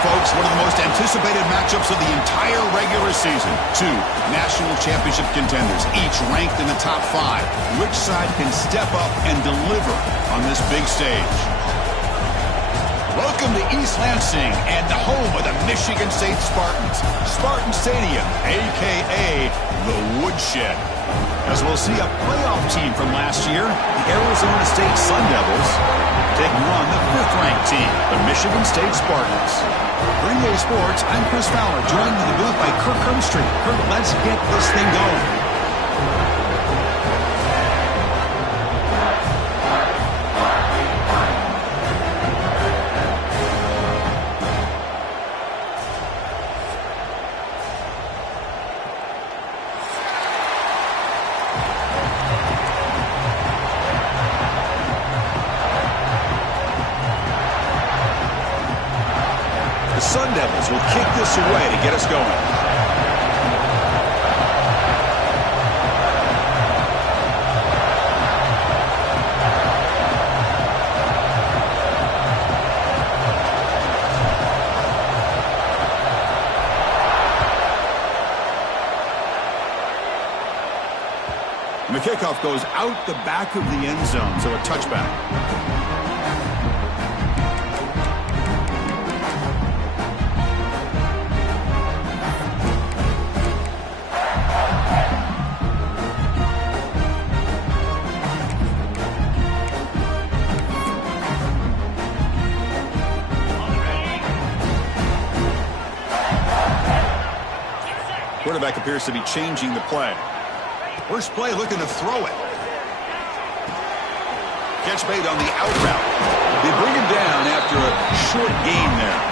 folks, one of the most anticipated matchups of the entire regular season. Two national championship contenders, each ranked in the top 5. Which side can step up and deliver on this big stage? Welcome to East Lansing and the home of the Michigan State Spartans. Spartan Stadium, a.k.a. the Woodshed. As we'll see a playoff team from last year, the Arizona State Sun Devils, taking on the 5th-ranked team, the Michigan State Spartans. For EA Sports, I'm Chris Fowler, joined in the booth by Kirk Hermstreet. Kirk, let's get this thing going. Sun Devils will kick this away to get us going. And the kickoff goes out the back of the end zone, so a touchback. Quarterback appears to be changing the play. First play looking to throw it. Catch made on the out route. They bring him down after a short gain there.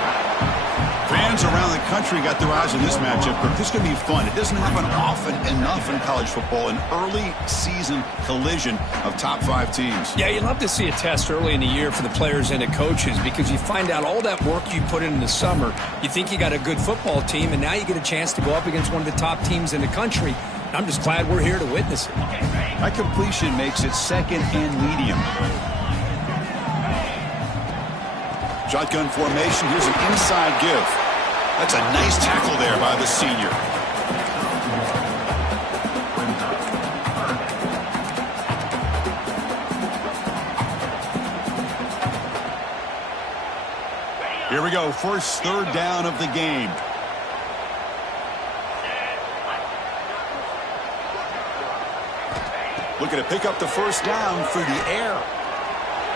Fans around the country got their eyes on this matchup, but this is going to be fun. It doesn't happen often enough in college football, an early season collision of top 5 teams. Yeah, you'd love to see a test early in the year for the players and the coaches because you find out all that work you put in the summer. You think you got a good football team, and now you get a chance to go up against one of the top teams in the country. I'm just glad we're here to witness it. That completion makes it 2nd and medium. Shotgun formation. Here's an inside give. That's a nice tackle there by the senior. Here we go. First 3rd down of the game. Looking to pick up the first down through the air.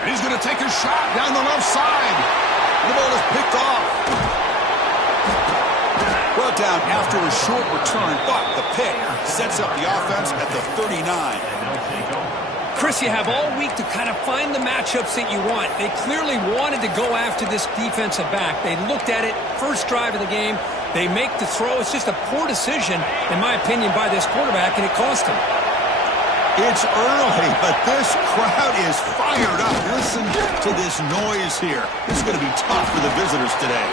And he's going to take a shot down the left side. The ball is picked off. Brought down after a short return, but the pick sets up the offense at the 39. Chris, you have all week to kind of find the matchups that you want. They clearly wanted to go after this defensive back. They looked at it, first drive of the game. They make the throw. It's just a poor decision, in my opinion, by this quarterback, and it cost him. It's early, but this crowd is fired up. Listen to this noise here. This is going to be tough for the visitors today.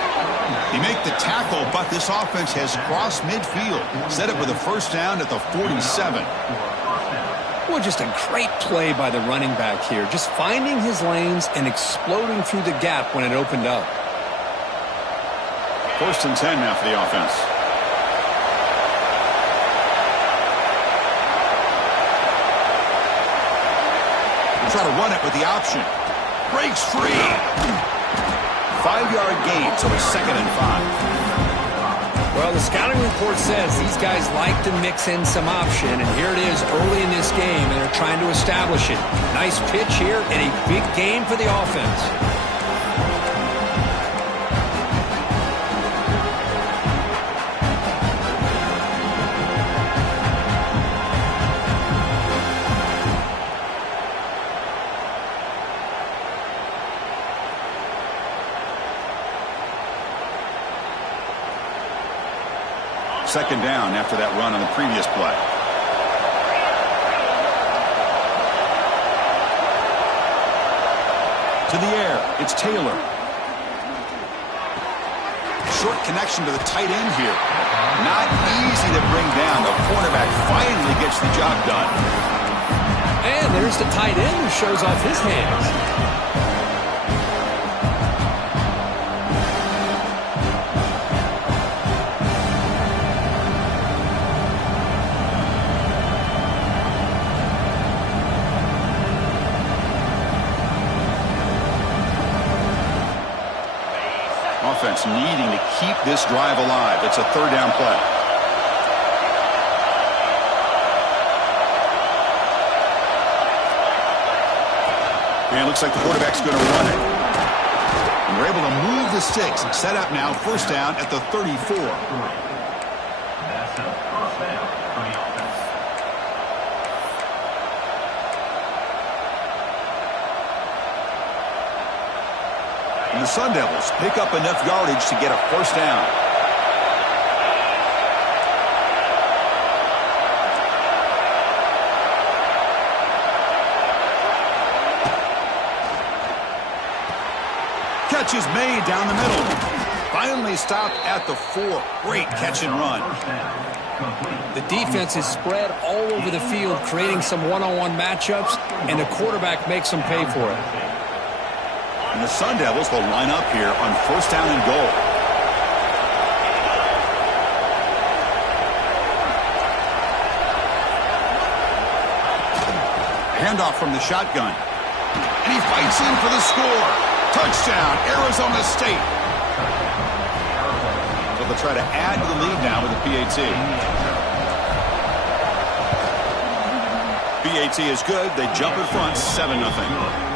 They make the tackle, but this offense has crossed midfield. Set up with a first down at the 47. Well, just a great play by the running back here. Just finding his lanes and exploding through the gap when it opened up. 1st and 10 now for the offense. Try to run it with the option. Breaks free. 5-yard gain, so it's 2nd and 5. Well, the scouting report says these guys like to mix in some option, and here it is early in this game, and they're trying to establish it. Nice pitch here, and a big game for the offense. Second down after that run on the previous play. To the air, it's Taylor. Short connection to the tight end here. Not easy to bring down. The cornerback finally gets the job done. And there's the tight end who shows off his hands. offense needing to keep this drive alive. It's a third down play. And it looks like the quarterback's going to run it. And we're able to move the sticks. Set up now, first down at the 34. And the Sun Devils pick up enough yardage to get a first down. Catch is made down the middle. Finally stopped at the 4. Great catch and run. The defense is spread all over the field, creating some one-on-one matchups, and the quarterback makes them pay for it. And the Sun Devils will line up here on first down and goal. Handoff from the shotgun. And he fights in for the score. Touchdown, Arizona State. So they'll try to add to the lead now with a PAT. PAT is good. They jump in front, 7-0.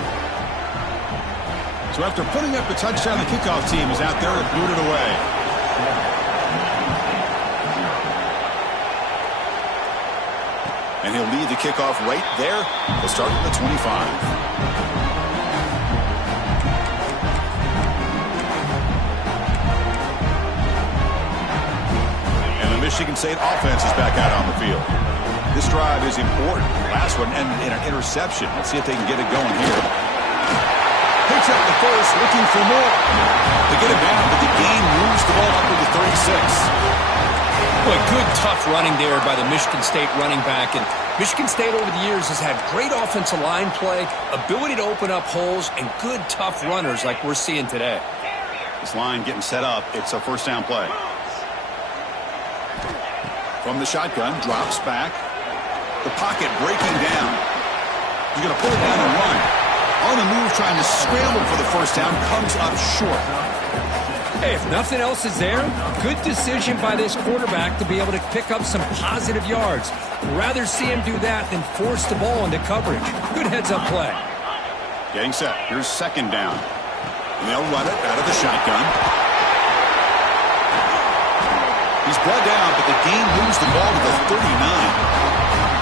So after putting up a touchdown, the kickoff team is out there to boot it away. And he'll lead the kickoff right there. They'll start at the 25. Michigan State offense is back out on the field. This drive is important. Last one ended in an interception. Let's see if they can get it going here. Picks up the first, looking for more. They get it down, but the gain moves the ball up to the 36. Boy, good, tough running there by the Michigan State running back. And Michigan State over the years has had great offensive line play, ability to open up holes, and good, tough runners like we're seeing today. This line getting set up. It's a first down play. From the shotgun, drops back. The pocket breaking down. He's going to pull it down and run. On the move, trying to scramble for the first down, comes up short. Hey, if nothing else is there, good decision by this quarterback to be able to pick up some positive yards. Rather see him do that than force the ball into coverage. Good heads-up play. Getting set. Here's second down. And they'll run it out of the shotgun. He's brought down, but the game moves the ball to the 39.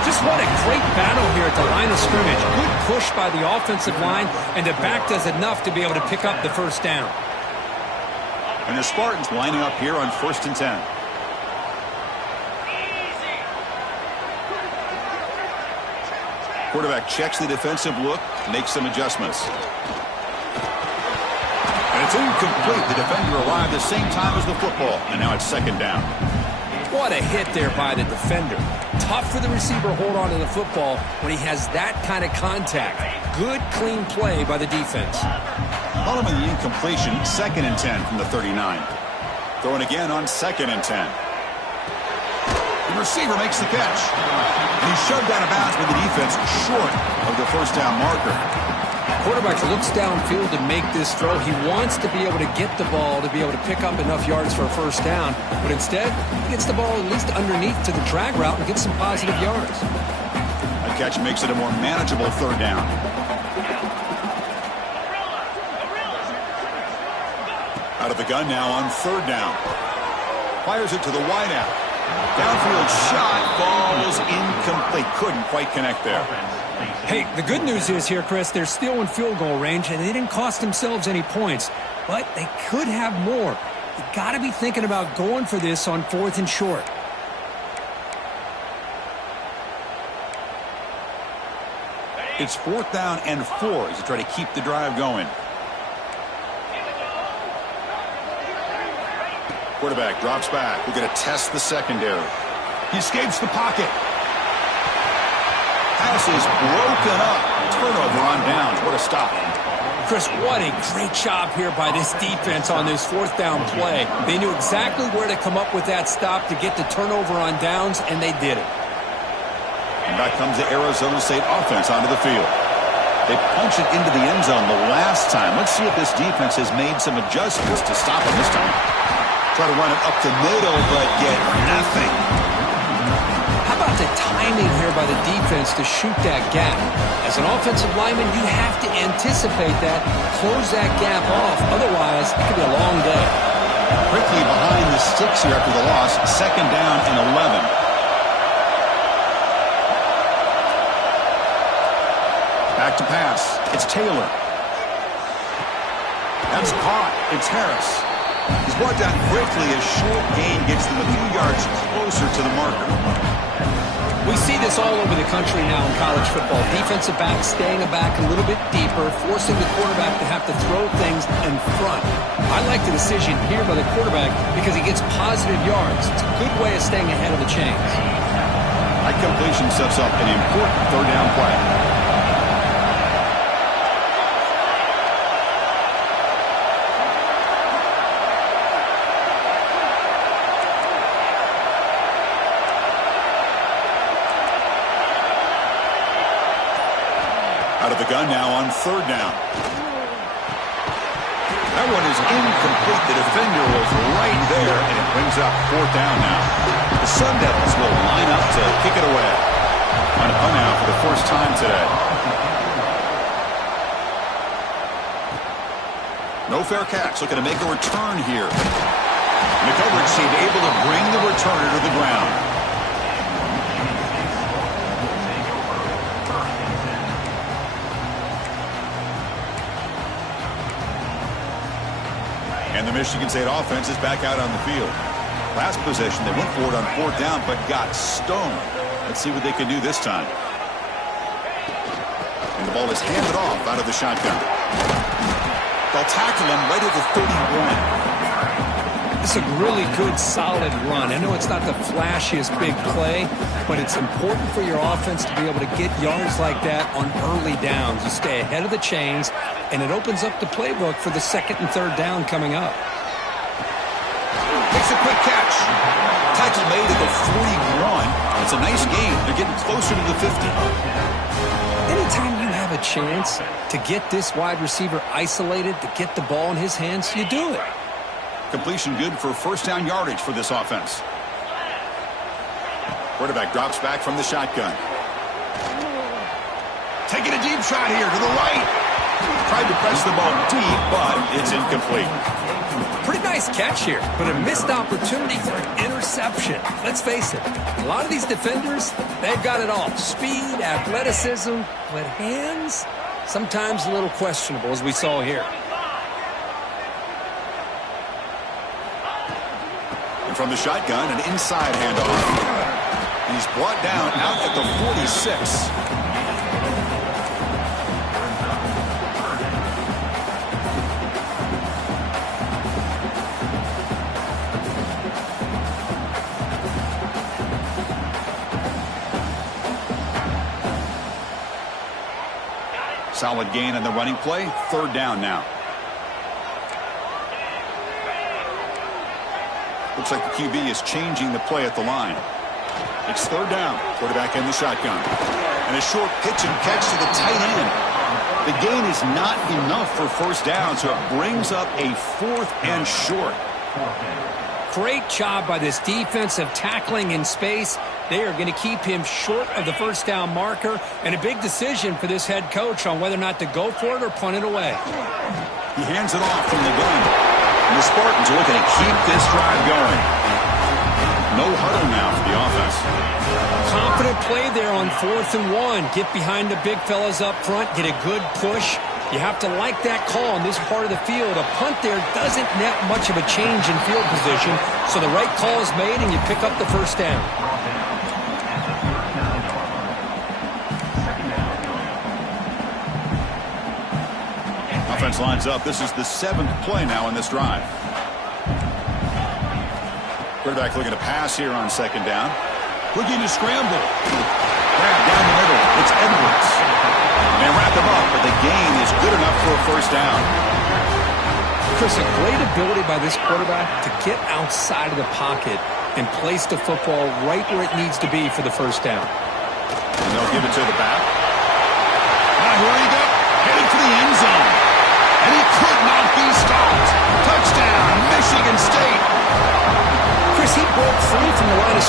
Just what a great battle here at the line of scrimmage. Good push by the offensive line, and the back does enough to be able to pick up the first down. And the Spartans lining up here on first and 10. Quarterback checks the defensive look, makes some adjustments. And it's incomplete. The defender arrived the same time as the football, and now it's second down. What a hit there by the defender. Tough for the receiver to hold on to the football when he has that kind of contact. Good, clean play by the defense. Following the incompletion, second and 10 from the 39. Throwing again on second and 10. The receiver makes the catch. And he's shoved out of bounds by the defense short of the first down marker. Quarterback looks downfield to make this throw. He wants to be able to get the ball to be able to pick up enough yards for a first down. But instead, he gets the ball at least underneath to the drag route and gets some positive yards. That catch makes it a more manageable third down. Out of the gun now on third down. Fires it to the wideout. Downfield shot falls incomplete. Couldn't quite connect there. Hey, the good news is here, Chris, they're still in field goal range, and they didn't cost themselves any points. But they could have more. You got to be thinking about going for this on fourth and short. It's fourth down and 4 as you try to keep the drive going. Quarterback drops back. We're going to test the secondary. He escapes the pocket. Pass is broken up. Turnover on downs. What a stop. Chris, what a great job here by this defense on this fourth down play. They knew exactly where to come up with that stop to get the turnover on downs, and they did it. And back comes the Arizona State offense onto the field. They punched it into the end zone the last time. Let's see if this defense has made some adjustments to stop him this time. Try to run it up the middle, but get nothing. How about the timing here by the defense to shoot that gap? As an offensive lineman, you have to anticipate that, close that gap off. Otherwise, it could be a long day. Quickly behind the sticks here after the loss. 2nd down and 11. Back to pass. It's Taylor. That's caught. It's Harris. He's brought down quickly as short gain gets them a few yards closer to the marker. We see this all over the country now in college football. Defensive backs staying back a little bit deeper, forcing the quarterback to have to throw things in front. I like the decision here by the quarterback because he gets positive yards. It's a good way of staying ahead of the chains. That completion sets up an important 3rd down play. Out of the gun now on 3rd down. That one is incomplete. The defender was right there, and it brings up 4th down now. The Sun Devils will line up to kick it away. On a punt now for the first time today. No fair catch. Looking to make a return here. And the coverage team able to bring the returner to the ground. And the Michigan State offense is back out on the field. Last possession, they went for it on 4th down, but got stoned. Let's see what they can do this time. And the ball is handed off out of the shotgun. They'll tackle him right at the 31. It's a really good, solid run. I know it's not the flashiest big play, but it's important for your offense to be able to get yards like that on early downs. You stay ahead of the chains, and it opens up the playbook for the 2nd and 3rd down coming up. Makes a quick catch. Tackle made at the 41. It's a nice gain. They're getting closer to the 50. Anytime you have a chance to get this wide receiver isolated, to get the ball in his hands, you do it. Completion good for 1st down yardage for this offense. Quarterback drops back from the shotgun. Taking a deep shot here to the right. Tried to press the ball deep, but it's incomplete. Pretty nice catch here, but a missed opportunity for an interception. Let's face it, a lot of these defenders, they've got it all. Speed, athleticism, but hands, sometimes a little questionable, as we saw here. And from the shotgun, an inside handoff. And he's brought down out at the 46. Solid gain on the running play. 3rd down now. Looks like the QB is changing the play at the line. It's 3rd down. Quarterback in the shotgun. And a short pitch and catch to the tight end. The gain is not enough for 1st down, so it brings up a 4th and short. Great job by this defensive tackling in space. They are going to keep him short of the 1st down marker, and a big decision for this head coach on whether or not to go for it or punt it away. He hands it off from the gun. And the Spartans are looking to keep this drive going. No huddle now for the offense. Confident play there on 4th and 1. Get behind the big fellas up front, get a good push. You have to like that call in this part of the field. A punt there doesn't net much of a change in field position, so the right call is made and you pick up the 1st down. Offense lines up. This is the 7th play now in this drive. Quarterback looking to pass here on 2nd down. Looking to scramble. Grab down the middle. It's Edwards. They wrap him up, but the gain is good enough for a 1st down. Chris, a great ability by this quarterback to get outside of the pocket and place the football right where it needs to be for the 1st down. And they'll give it to the back. Now here he goes.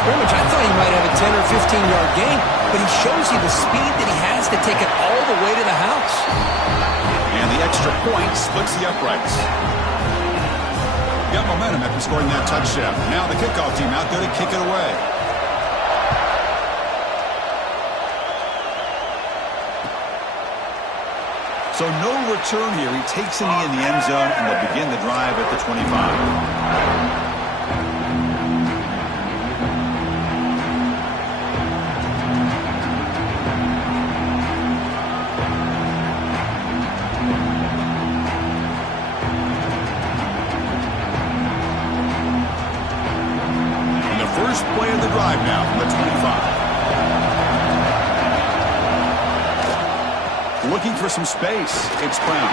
scrimmage, I thought he might have a 10 or 15-yard gain, but he shows you the speed that he has to take it all the way to the house. And the extra point splits the uprights. Got momentum after scoring that touchdown. Now the kickoff team out there to kick it away. So no return here. He takes a knee in the end zone, and they'll begin the drive at the 25. Play of the drive now from the 25. Looking for some space. It's Brown.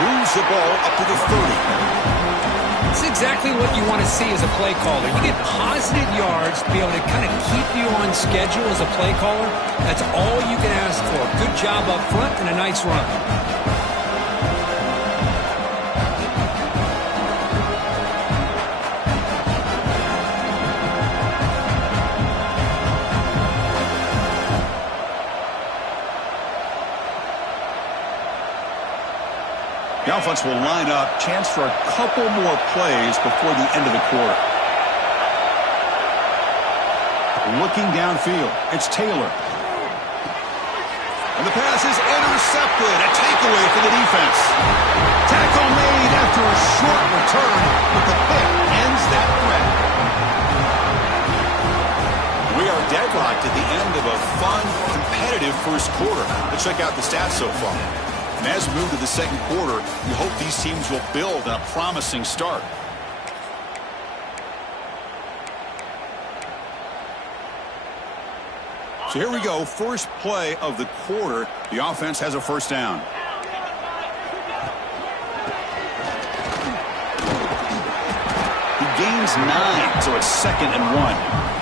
Moves the ball up to the 30. It's exactly what you want to see as a play caller. You get positive yards to be able to kind of keep you on schedule as a play caller. That's all you can ask for. Good job up front and a nice run. The offense will line up. Chance for a couple more plays before the end of the quarter. Looking downfield. It's Taylor. And the pass is intercepted. A takeaway for the defense. Tackle made after a short return, but the pick ends that threat. We are deadlocked at the end of a fun, competitive first quarter. Let's check out the stats so far. And as we move to the second quarter, we hope these teams will build on a promising start. So here we go, first play of the quarter. The offense has a first down. He gains 9, so it's 2nd and 1.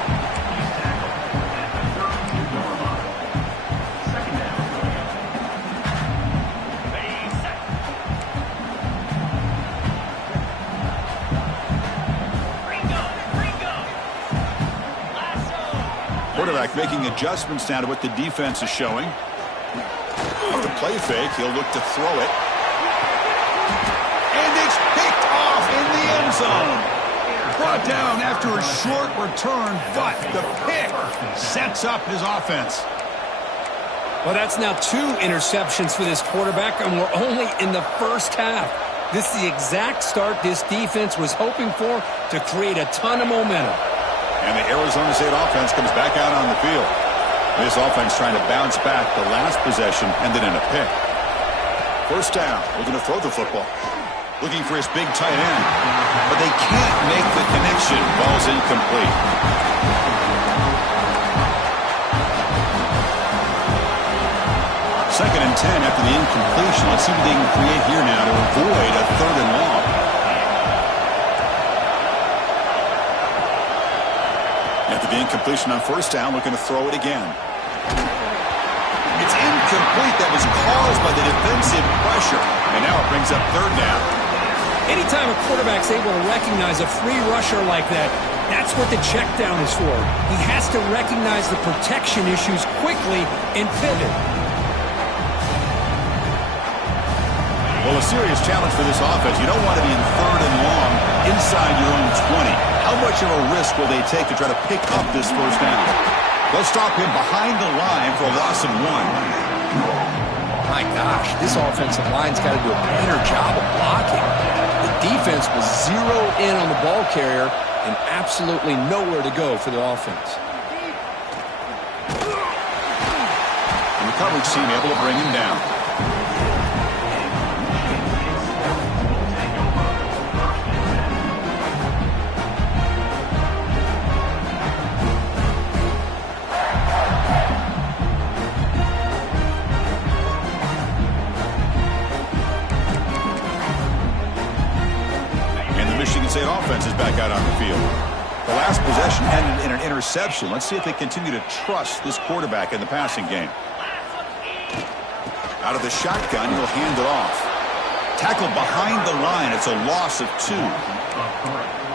Quarterback making adjustments now to what the defense is showing. Off the play fake, he'll look to throw it. And it's picked off in the end zone. Brought down after a short return, but the pick sets up his offense. Well, that's now 2 interceptions for this quarterback, and we're only in the first half. This is the exact start this defense was hoping for to create a ton of momentum. And the Arizona State offense comes back out on the field. This offense trying to bounce back. The last possession ended in a pick. First down. Looking to throw the football. Looking for his big tight end. But they can't make the connection. Ball's incomplete. Second and 10 after the incompletion. Let's see what they can create here now to avoid a 3rd and long. After the incompletion on first down, looking to throw it again. It's incomplete. That was caused by the defensive pressure. And now it brings up 3rd down. Anytime a quarterback's able to recognize a free rusher like that, that's what the check down is for. He has to recognize the protection issues quickly and pivot. Well, a serious challenge for this offense. You don't want to be in 3rd and long inside your own 20. How much of a risk will they take to try to pick up this first down? They'll stop him behind the line for a loss of 1. My gosh, this offensive line's got to do a better job of blocking. The defense was zeroed in on the ball carrier and absolutely nowhere to go for the offense. And the coverage team able to bring him down. State offense is back out on the field. The last possession ended in an interception. Let's see if they continue to trust this quarterback in the passing game. Out of the shotgun, he'll hand it off. Tackled behind the line. It's a loss of 2.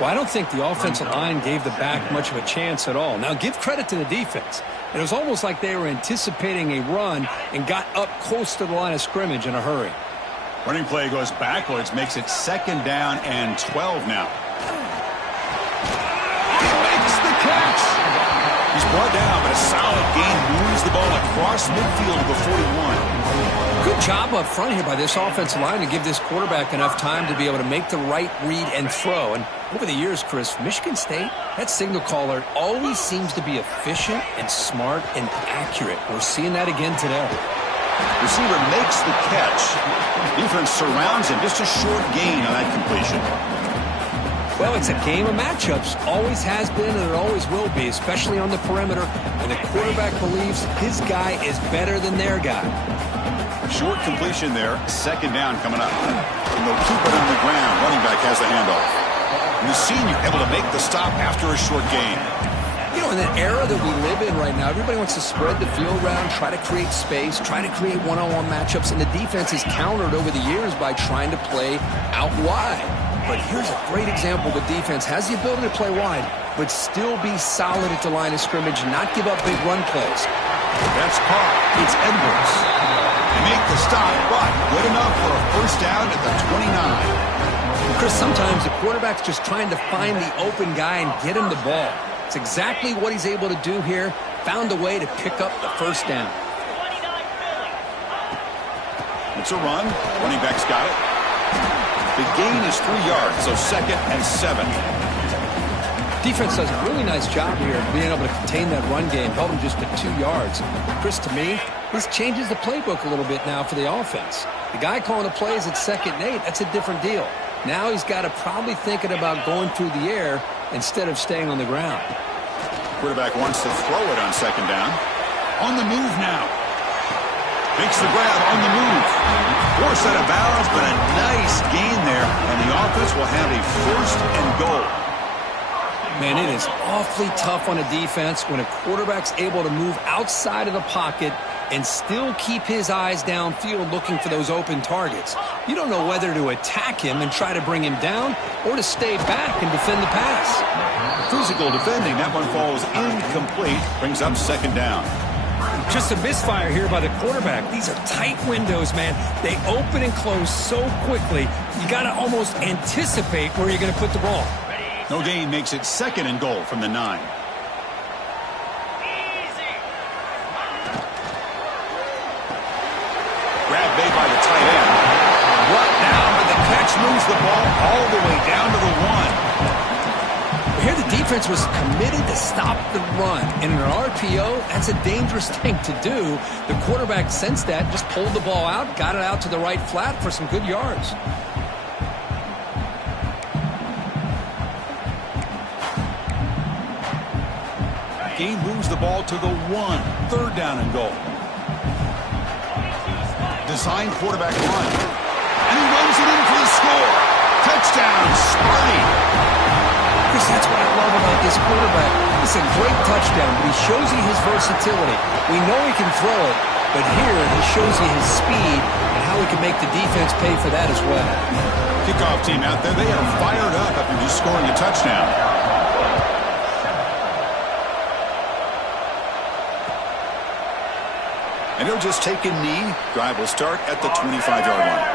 Well, I don't think the offensive line gave the back much of a chance at all. Now, give credit to the defense. It was almost like they were anticipating a run and got up close to the line of scrimmage in a hurry. Running play goes backwards, makes it 2nd down and 12 now. He makes the catch. He's brought down, but a solid gain moves the ball across midfield to the 41. Good job up front here by this offensive line to give this quarterback enough time to be able to make the right read and throw. And over the years, Chris, Michigan State, that signal caller always seems to be efficient and smart and accurate. We're seeing that again today. Receiver makes the catch. Defense surrounds him. Just a short gain on that completion. Well, it's a game of matchups. Always has been and it always will be, especially on the perimeter. And the quarterback believes his guy is better than their guy. Short completion there. 2nd down coming up. And they'll keep it on the ground. Running back has the handoff. And the senior able to make the stop after a short gain. You know, in the era that we live in right now, everybody wants to spread the field around, try to create space, try to create one-on-one matchups, and the defense is countered over the years by trying to play out wide. But here's a great example. The defense has the ability to play wide, but still be solid at the line of scrimmage and not give up big run plays. That's caught. It's Edwards. They make the stop, but good enough for a 1st down at the 29. Chris, sometimes the quarterback's just trying to find the open guy and get him the ball. It's exactly what he's able to do here. Found a way to pick up the 1st down. It's a run. Running back's got it. The gain is 3 yards, so 2nd and 7. Defense does a really nice job here of being able to contain that run game, held him just at 2 yards. Chris, to me, this changes the playbook a little bit now for the offense. The guy calling the plays at 2nd and 8, that's a different deal. Now he's got to probably thinking about going through the air instead of staying on the ground. Quarterback wants to throw it on 2nd down. On the move now. Makes the grab on the move. Forced out of bounds, but a nice gain there. And the offense will have a 1st and goal. Man, it is awfully tough on a defense when a quarterback's able to move outside of the pocket and still keep his eyes downfield looking for those open targets. You don't know whether to attack him and try to bring him down or to stay back and defend the pass. Physical defending. That one falls incomplete. Brings up 2nd down. Just a misfire here by the quarterback. These are tight windows, man. They open and close so quickly, you got to almost anticipate where you're going to put the ball. No gain makes it 2nd and goal from the 9. Grab made by the tight end. Brought down, but the catch moves the ball all the way down to the 1. Here the defense was committed to stop the run. And in an RPO, that's a dangerous thing to do. The quarterback sensed that, just pulled the ball out, got it out to the right flat for some good yards. Gain moves the ball to the 1. 3rd down and goal. Designed quarterback run. And he runs it in for the score. Touchdown, Sparty. Chris, that's what I love about this quarterback. It's a great touchdown, but he shows you his versatility. We know he can throw it, but here he shows you his speed and how he can make the defense pay for that as well. Kickoff team out there, they are fired up after just scoring a touchdown. And he'll just take a knee. Drive will start at the 25-yard line.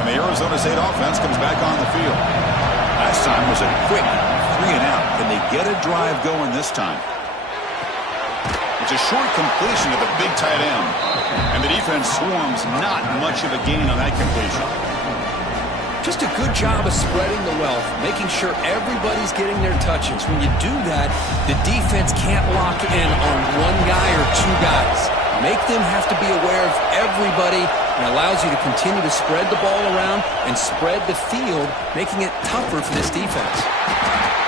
And the Arizona State offense comes back on the field. Last time was a quick 3 and out. Can they get a drive going this time? It's a short completion to the big tight end. And the defense swarms not much of a gain on that completion. Just a good job of spreading the wealth, making sure everybody's getting their touches. When you do that, the defense can't lock in on one guy or 2 guys. Make them have to be aware of everybody, and allows you to continue to spread the ball around and spread the field, making it tougher for this defense.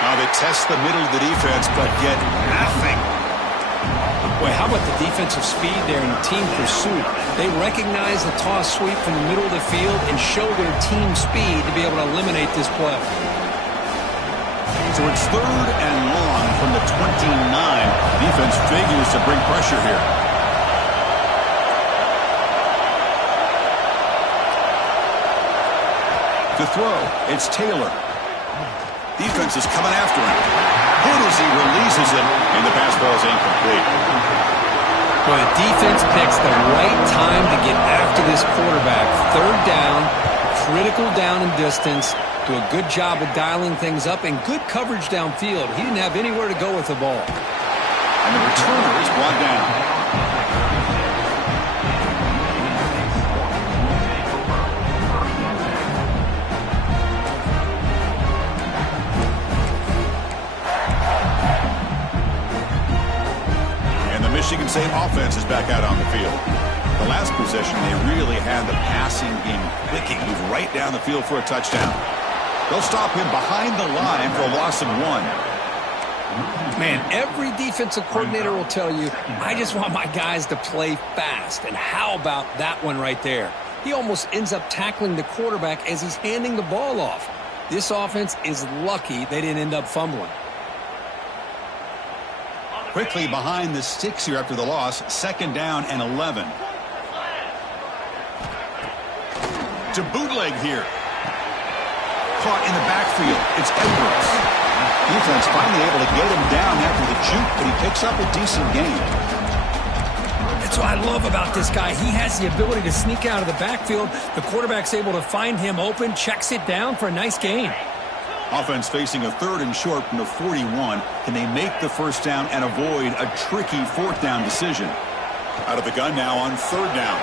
Now they test the middle of the defense, but get nothing. Boy, how about the defensive speed there in team pursuit? They recognize the toss sweep from the middle of the field and show their team speed to be able to eliminate this play. So it's 3rd and long from the 29. Defense figures to bring pressure here. To throw, it's Taylor. Defense is coming after him. Hit as he releases it, and the pass ball is incomplete. Well, the defense picks the right time to get after this quarterback. 3rd down, critical down and distance. Do a good job of dialing things up and good coverage downfield. He didn't have anywhere to go with the ball. And the returner is brought down. Michigan State offense is back out on the field. The last possession, they really had the passing game clicking. Move right down the field for a touchdown. They'll stop him behind the line for a loss of 1. Man, every defensive coordinator will tell you, I just want my guys to play fast. And how about that one right there? He almost ends up tackling the quarterback as he's handing the ball off. This offense is lucky they didn't end up fumbling. Quickly behind the sticks here after the loss. 2nd down and 11. To bootleg here. Caught in the backfield. It's Edwards. Defense finally able to get him down after the juke, but he picks up a decent gain. That's what I love about this guy. He has the ability to sneak out of the backfield. The quarterback's able to find him open, checks it down for a nice gain. Offense facing a 3rd and short from the 41. Can they make the 1st down and avoid a tricky 4th down decision? Out of the gun now on 3rd down.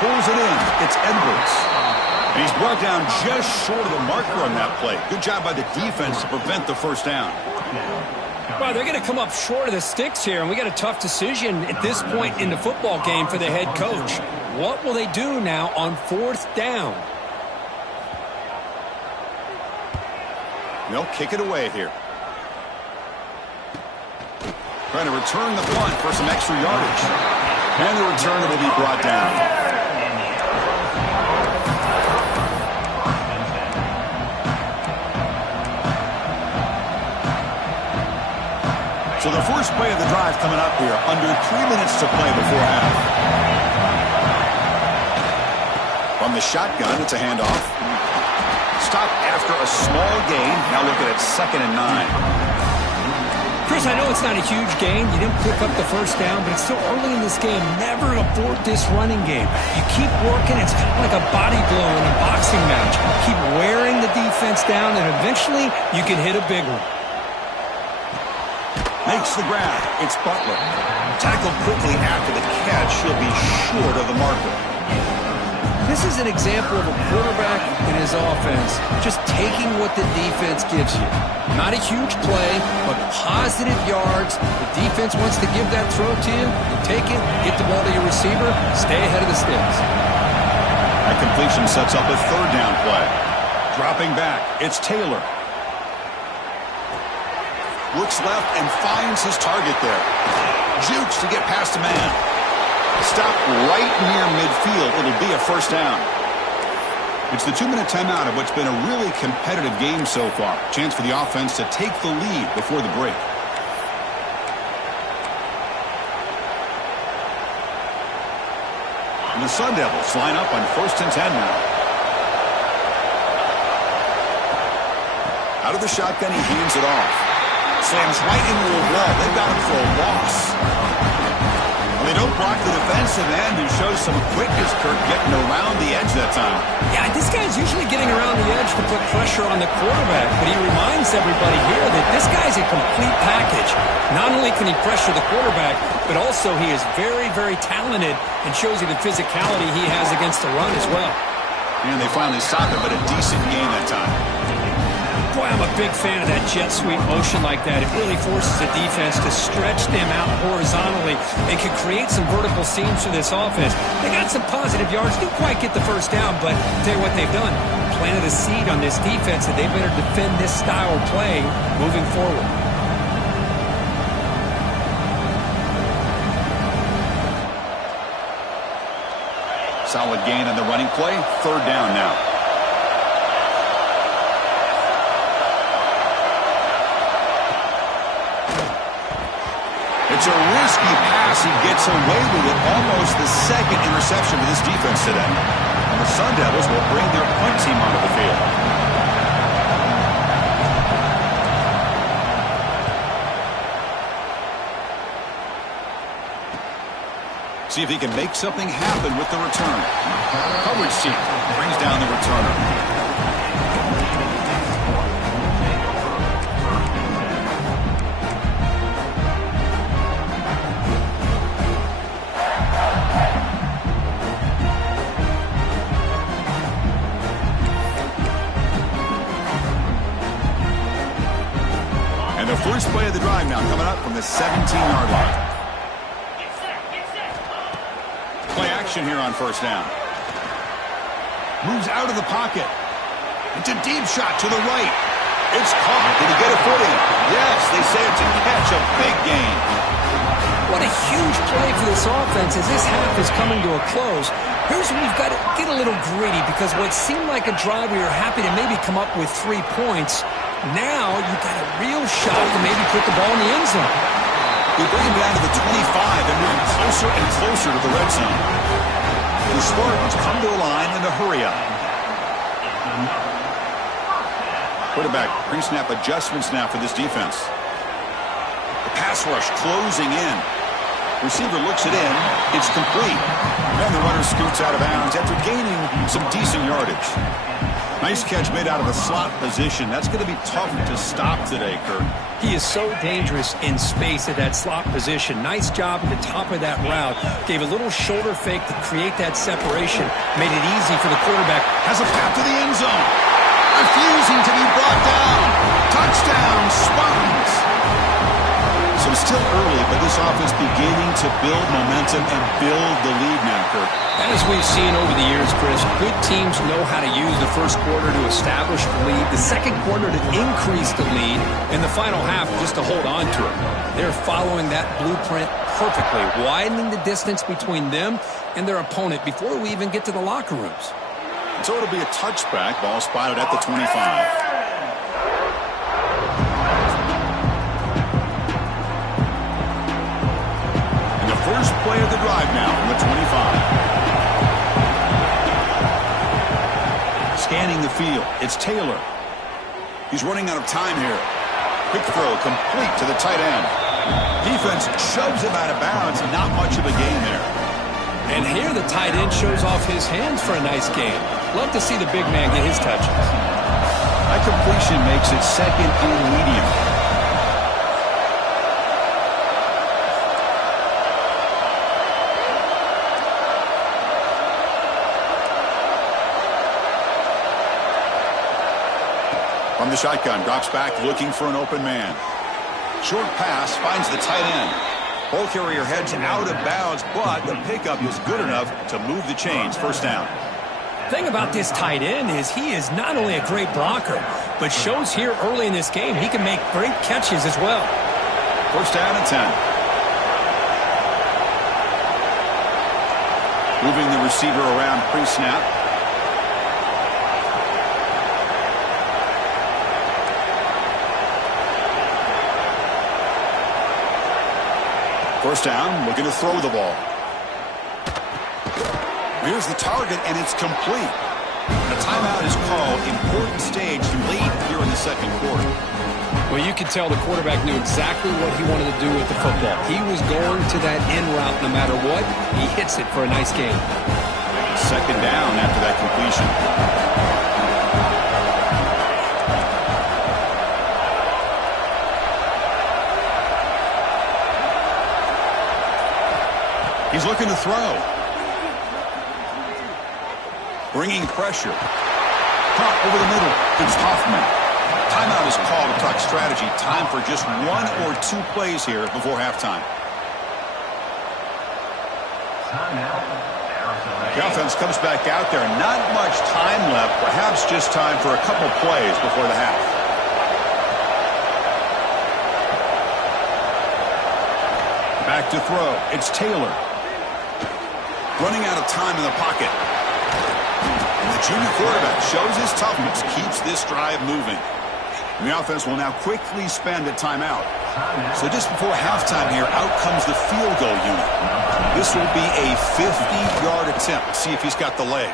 Pulls it in. It's Edwards. And he's brought down just short of the marker on that play. Good job by the defense to prevent the 1st down. Well, they're going to come up short of the sticks here, and we got a tough decision at this point in the football game for the head coach. What will they do now on 4th down? They'll kick it away here. Trying to return the punt for some extra yardage. And the returner will be brought down. So the first play of the drive coming up here. Under 3 minutes to play before half. From the shotgun, it's a handoff. Stop after a small gain. Now looking at 2nd and 9. Chris, I know it's not a huge gain. You didn't pick up the 1st down, but it's still early in this game. Never abort this running game. You keep working. It's kind of like a body blow in a boxing match. Keep wearing the defense down, and eventually you can hit a big one. Makes the grab. It's Butler. Tackled quickly after the catch. He'll be short of the marker. This is an example of a quarterback in his offense just taking what the defense gives you. Not a huge play, but positive yards. The defense wants to give that throw to you. You take it, get the ball to your receiver, stay ahead of the sticks. That completion sets up a 3rd down play. Dropping back, it's Taylor. Looks left and finds his target there. Jukes to get past a man. Stop right near midfield. It'll be a 1st down. It's the 2-minute timeout of what's been a really competitive game so far. Chance for the offense to take the lead before the break. And the Sun Devils line up on 1st and 10 now. Out of the shotgun, he hands it off. Slams right into a wall. They've got him for a loss. They don't block the defensive end, who shows some quickness, Kirk, getting around the edge that time. Yeah, this guy's usually getting around the edge to put pressure on the quarterback, but he reminds everybody here that this guy's a complete package. Not only can he pressure the quarterback, but also he is very, very talented and shows you the physicality he has against the run as well. And they finally stop him, but a decent gain that time. Boy, I'm a big fan of that jet sweep motion like that. It really forces the defense to stretch them out horizontally and can create some vertical seams for this offense. They got some positive yards. Didn't quite get the 1st down, but I'll tell you what they've done. Planted a seed on this defense that they better defend this style of play moving forward. Solid gain on the running play. 3rd down now. It's a risky pass. He gets away with it. Almost the second interception for this defense today. And the Sun Devils will bring their punt team onto the field. See if he can make something happen with the return. Coverage team brings down the returner. And the first play of the drive now coming up from the 17-yard line. Play action here on first down. Moves out of the pocket. It's a deep shot to the right. It's caught. Did he get a foot in? Yes, they say it's a catch, a big gain. What a huge play for this offense as this half is coming to a close. Here's where we've got to get a little gritty because what seemed like a drive we were happy to maybe come up with 3 points, now you've got a real shot to maybe put the ball in the end zone. We bring him down to the 25 and moving closer and closer to the red zone. The Spartans come to a line in a hurry up. Quarterback pre-snap adjustments now for this defense. The pass rush closing in. Receiver looks it in. It's complete. And the runner scoots out of bounds after gaining some decent yardage. Nice catch made out of a slot position. That's going to be tough to stop today, Kurt. He is so dangerous in space at that slot position. Nice job at the top of that route. Gave a little shoulder fake to create that separation. Made it easy for the quarterback. Has a path to the end zone. Refusing to be brought down. Touchdown, Spartans. So it's still early, but this offense beginning to build momentum and build the lead now, Kurt. As we've seen over the years, Chris, good teams know how to use the first quarter to establish the lead, the second quarter to increase the lead, and the final half just to hold on to it. They're following that blueprint perfectly, widening the distance between them and their opponent before we even get to the locker rooms. So it'll be a touchback, ball spotted at the 25. First play of the drive now from the 25. Scanning the field. It's Taylor. He's running out of time here. Quick throw complete to the tight end. Defense shoves him out of bounds. Not much of a gain there. And here the tight end shows off his hands for a nice gain. Love to see the big man get his touches. That completion makes it second and medium. From the shotgun, drops back looking for an open man. Short pass finds the tight end. Ball carrier heads out of bounds, but the pickup is good enough to move the chains. First down. The thing about this tight end is he is not only a great blocker, but shows here early in this game he can make great catches as well. First down and 10. Moving the receiver around pre-snap. First down, looking to throw the ball. Here's the target, and it's complete. A timeout is called. Important stage late here in the second quarter. Well, you could tell the quarterback knew exactly what he wanted to do with the football. He was going to that end route no matter what. He hits it for a nice gain. Second down after that completion. He's looking to throw. Bringing pressure. Caught over the middle. It's Hoffman. Timeout is called to talk strategy. Time for just 1 or 2 plays here before halftime. The offense comes back out there. Not much time left. Perhaps just time for a couple plays before the half. Back to throw. It's Taylor. Running out of time in the pocket. And the junior quarterback shows his toughness, keeps this drive moving. And the offense will now quickly spend a timeout. So just before halftime here, out comes the field goal unit. This will be a 50-yard attempt. See if he's got the leg.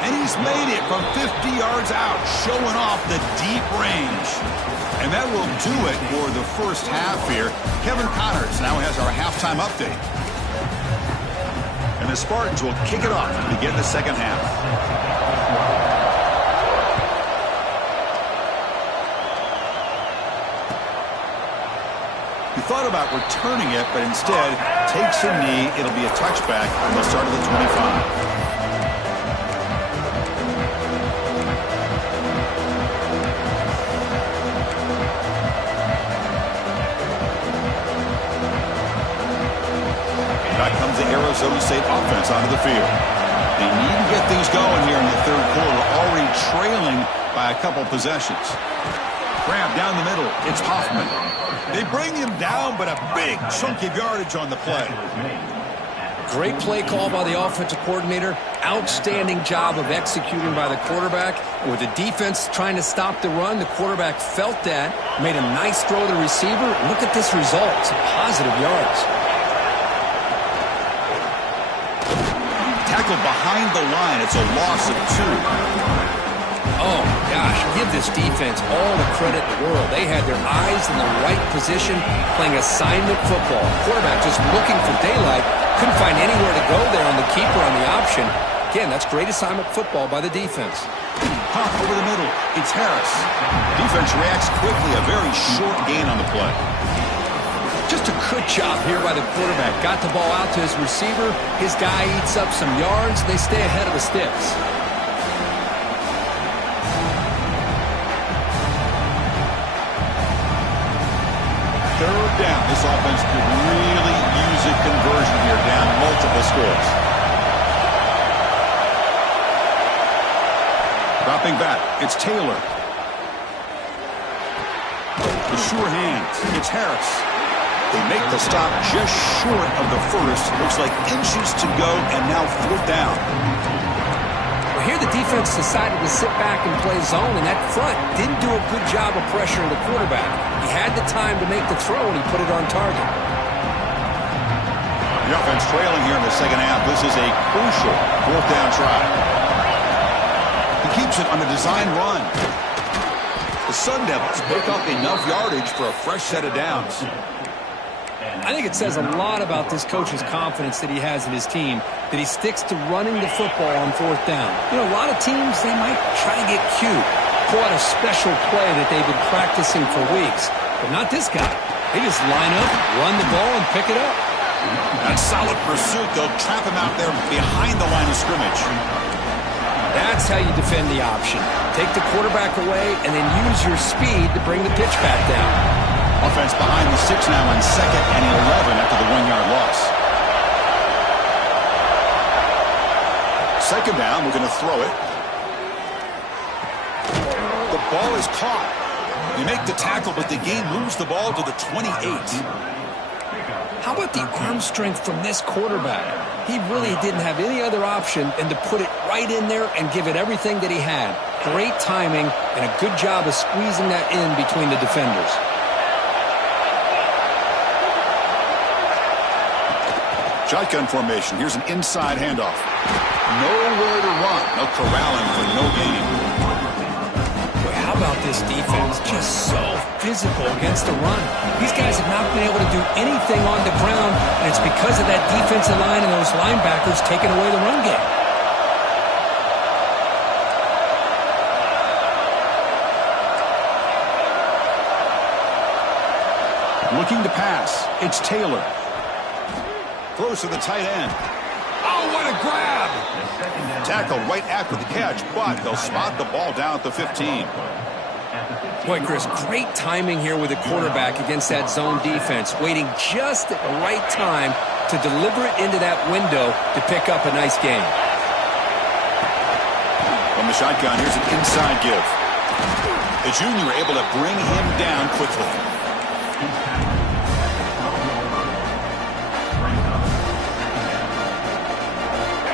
And he's made it from 50 yards out, showing off the deep range. And that will do it for the first half here. Kevin Connors now has our halftime update. And the Spartans will kick it off to begin the second half. He thought about returning it, but instead takes a knee. It'll be a touchback, and they'll start at the 25. Back comes the Arizona State offense onto the field. They need to get things going here in the third quarter, already trailing by a couple possessions. Grab down the middle. It's Hoffman. They bring him down, but a big chunk of yardage on the play. Great play call by the offensive coordinator. Outstanding job of executing by the quarterback. And with the defense trying to stop the run, the quarterback felt that, made a nice throw to the receiver. Look at this result. Some positive yards. Tackled behind the line. It's a loss of 2. Oh, gosh, give this defense all the credit in the world. They had their eyes in the right position, playing assignment football. Quarterback just looking for daylight. Couldn't find anywhere to go there on the keeper on the option. Again, that's great assignment football by the defense. Pop over the middle. It's Harris. Defense reacts quickly. A very short gain on the play. Just a good job here by the quarterback. Got the ball out to his receiver. His guy eats up some yards. They stay ahead of the sticks. Third down. This offense could really use a conversion here, down multiple scores. Dropping back. It's Taylor. The sure hands. It's Harris. They make the stop just short of the first. Looks like inches to go, and now fourth down. Well, here the defense decided to sit back and play zone, and that front didn't do a good job of pressuring the quarterback. He had the time to make the throw, and he put it on target. The offense trailing here in the second half. This is a crucial fourth down try. He keeps it on the design run. The Sun Devils pick up enough yardage for a fresh set of downs. I think it says a lot about this coach's confidence that he has in his team, that he sticks to running the football on fourth down. You know, a lot of teams, they might try to get cute, pull out a special play that they've been practicing for weeks. But not this guy. They just line up, run the ball, and pick it up. That solid pursuit, they'll trap him out there behind the line of scrimmage. That's how you defend the option. Take the quarterback away and then use your speed to bring the pitch back down. Offense behind the 6 now on 2nd and 11 after the 1-yard loss. Second down, we're going to throw it. The ball is caught. You make the tackle, but the game moves the ball to the 28. How about the arm strength from this quarterback? He really didn't have any other option than to put it right in there and give it everything that he had. Great timing and a good job of squeezing that in between the defenders. Shotgun formation. Here's an inside handoff. Nowhere to run. No corralling for no gain. Boy, how about this defense? Just so physical against the run. These guys have not been able to do anything on the ground, and it's because of that defensive line and those linebackers taking away the run game. Looking to pass. It's Taylor. Throws to the tight end. Oh, what a grab! Tackle right after the catch, but they'll spot the ball down at the 15. Boy, Chris, great timing here with the quarterback against that zone defense, waiting just at the right time to deliver it into that window to pick up a nice gain. From the shotgun, here's an inside give. The junior able to bring him down quickly.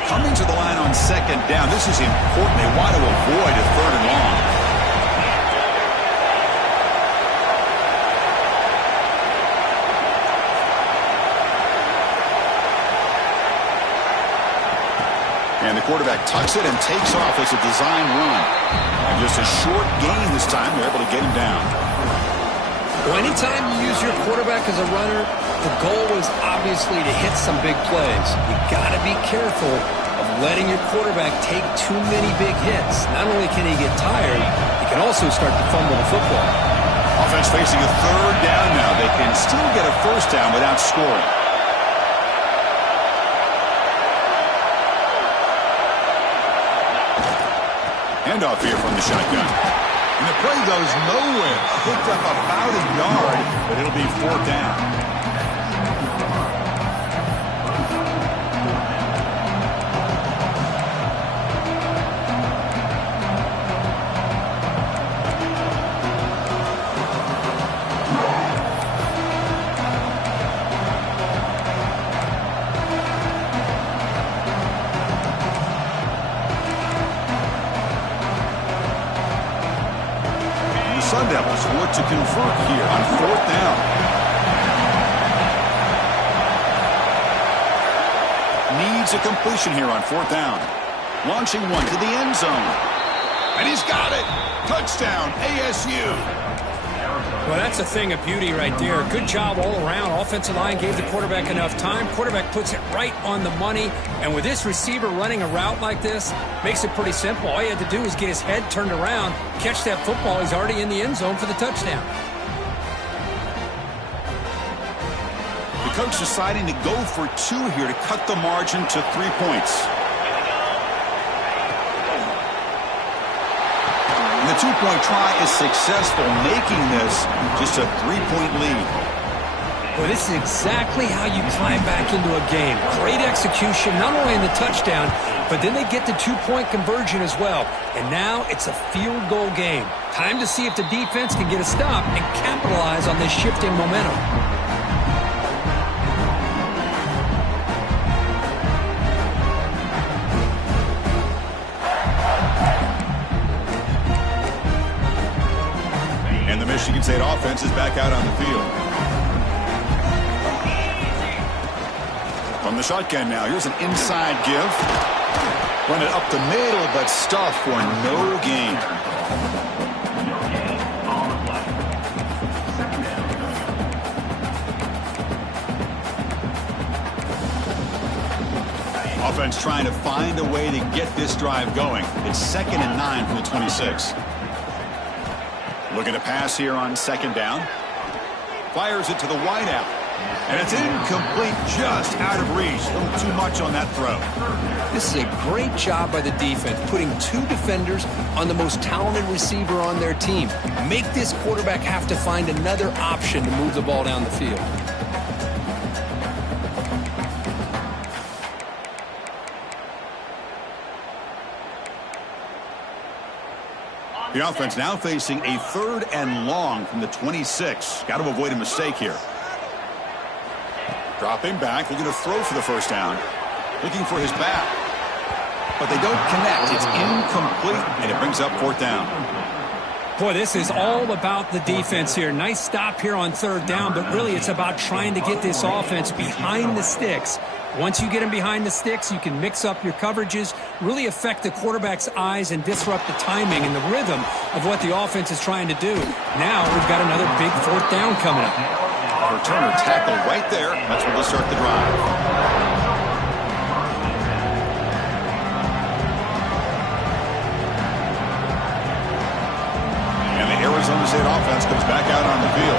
Coming to the line on second down. This is important. They want to avoid a third and long. And the quarterback tucks it and takes off as a design run. And just a short gain this time, they're able to get him down. Well, anytime you use your quarterback as a runner, the goal is obviously to hit some big plays. You got to be careful of letting your quarterback take too many big hits. Not only can he get tired, he can also start to fumble the football. Offense facing a third down now. They can still get a first down without scoring. Handoff here from the shotgun. And the play goes nowhere. Picked up about a yard, but it'll be fourth down. Sun Devils look to convert here on fourth down. Needs a completion here on fourth down. Launching one to the end zone. And he's got it. Touchdown, ASU. Well, that's a thing of beauty right there. Good job all around. Offensive line gave the quarterback enough time. Quarterback puts it right on the money. And with this receiver running a route like this, makes it pretty simple. All you had to do is get his head turned around, catch that football. He's already in the end zone for the touchdown. The coach deciding to go for two here to cut the margin to 3 points. And the two-point try is successful, making this just a 3-point lead. Well, this is exactly how you climb back into a game. Great execution, not only in the touchdown, but then they get the two-point conversion as well. And now it's a field goal game. Time to see if the defense can get a stop and capitalize on this shifting momentum. And the Michigan State offense is back out on the field. From the shotgun now, here's an inside give. Run it up the middle, but stuffed for no gain. Offense trying to find a way to get this drive going. It's 2nd and 9 from the 26. Looking to pass here on 2nd down. Fires it to the wideout. And it's incomplete, just out of reach. A little too much on that throw. This is a great job by the defense, putting two defenders on the most talented receiver on their team. Make this quarterback have to find another option to move the ball down the field. The offense now facing a 3rd and long from the 26. Got to avoid a mistake here. Dropping back, looking to throw for the first down. Looking for his back. But they don't connect. It's incomplete, and it brings up 4th down. Boy, this is all about the defense here. Nice stop here on 3rd down, but really it's about trying to get this offense behind the sticks. Once you get them behind the sticks, you can mix up your coverages, really affect the quarterback's eyes and disrupt the timing and the rhythm of what the offense is trying to do. Now we've got another big 4th down coming up. Returner tackle right there. That's where they'll start the drive. And the Arizona State offense comes back out on the field.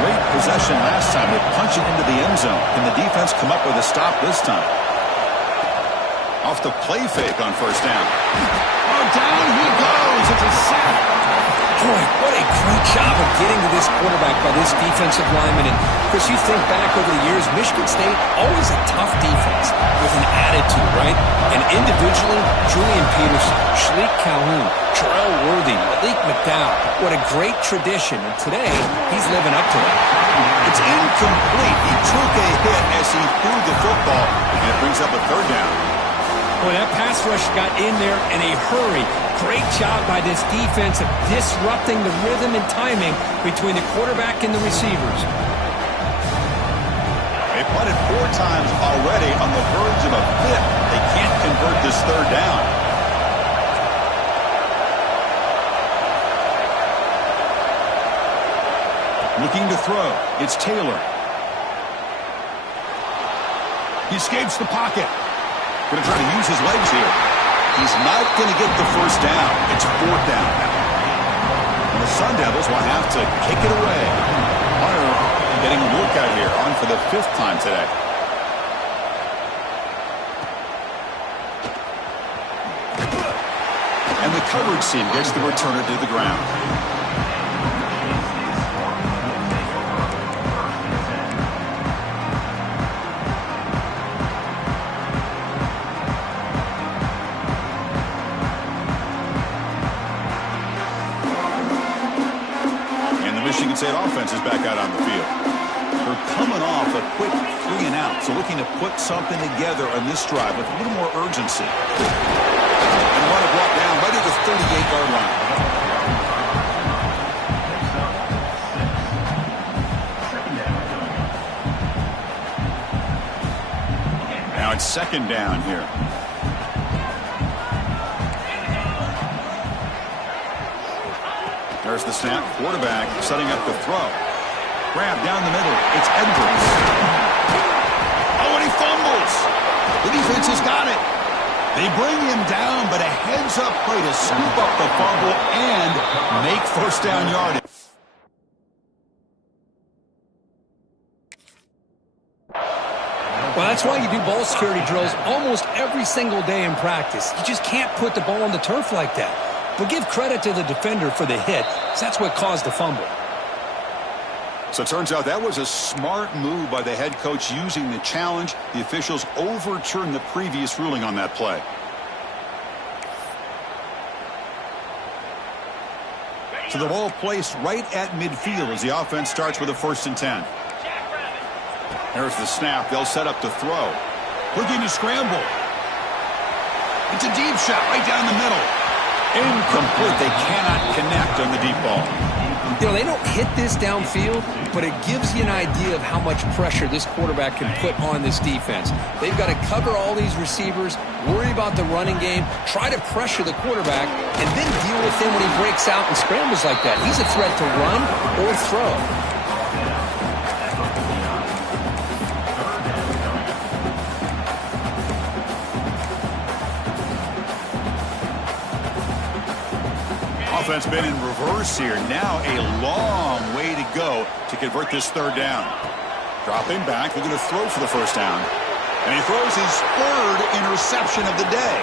Great possession last time. They punch it into the end zone. Can the defense come up with a stop this time? Off the play fake on 1st down. Oh, down he goes. It's a sack. Boy, what a great job of getting to this quarterback by this defensive lineman. And, Chris, you think back over the years, Michigan State, always a tough defense with an attitude, right? And individually, Julian Peterson, Shalik Calhoun, Terrell Worthy, Malik McDowell, what a great tradition. And today, he's living up to it. It's incomplete. He took a hit as he threw the football, and it brings up a 3rd down. Boy, that pass rush got in there in a hurry. Great job by this defense of disrupting the rhythm and timing between the quarterback and the receivers. They punted 4 times already on the verge of a 5th. They can't convert this third down. Looking to throw. It's Taylor. He escapes the pocket. Going to try to use his legs here. He's not going to get the first down. It's fourth down now. And the Sun Devils will have to kick it away. Hunter getting a workout here, on for the 5th time today. And the coverage team gets the returner to the ground. Michigan State offense is back out on the field. They're coming off a quick 3 and out, so looking to put something together on this drive with a little more urgency. And want to brought down right at the 38-yard line. Now it's second down here. There's the snap. Quarterback setting up the throw. Grab down the middle. It's Edwards. Oh, and he fumbles. The defense has got it. They bring him down, but a heads-up play to scoop up the fumble and make first down yardage. Well, that's why you do ball security drills almost every single day in practice. You just can't put the ball on the turf like that. But give credit to the defender for the hit, because that's what caused the fumble. So it turns out that was a smart move by the head coach using the challenge. The officials overturned the previous ruling on that play. So the ball placed right at midfield as the offense starts with a 1st and 10. There's the snap. They'll set up the throw. Looking to scramble. It's a deep shot right down the middle. Incomplete. They cannot connect on the deep ball. You know, they don't hit this downfield, but it gives you an idea of how much pressure this quarterback can put on this defense. They've got to cover all these receivers, worry about the running game, try to pressure the quarterback, and then deal with him when he breaks out and scrambles like that. He's a threat to run or throw. Offense been in reverse here. Now a long way to go to convert this third down. Dropping back, they're going to throw for the first down. And he throws his 3rd interception of the day.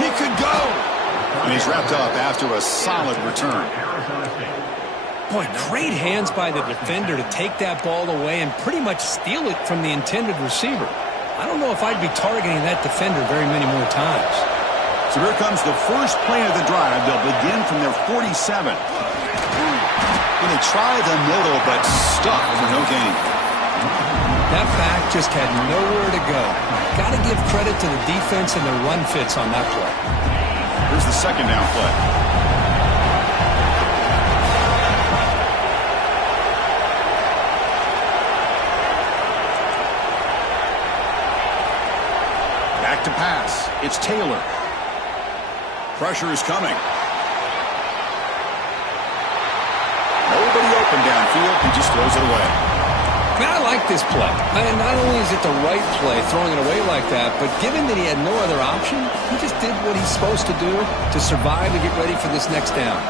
He could go. And he's wrapped up after a solid return. Boy, great hands by the defender to take that ball away and pretty much steal it from the intended receiver. I don't know if I'd be targeting that defender very many more times. So here comes the first play of the drive. They'll begin from their 47. Going to try the middle, but stuck for no gain. That back just had nowhere to go. Got to give credit to the defense and their run fits on that play. Here's the second down play. Back to pass. It's Taylor. Pressure is coming. Nobody open downfield. He just throws it away. Man, I like this play. And not only is it the right play, throwing it away like that, but given that he had no other option, he just did what he's supposed to do to survive and get ready for this next down.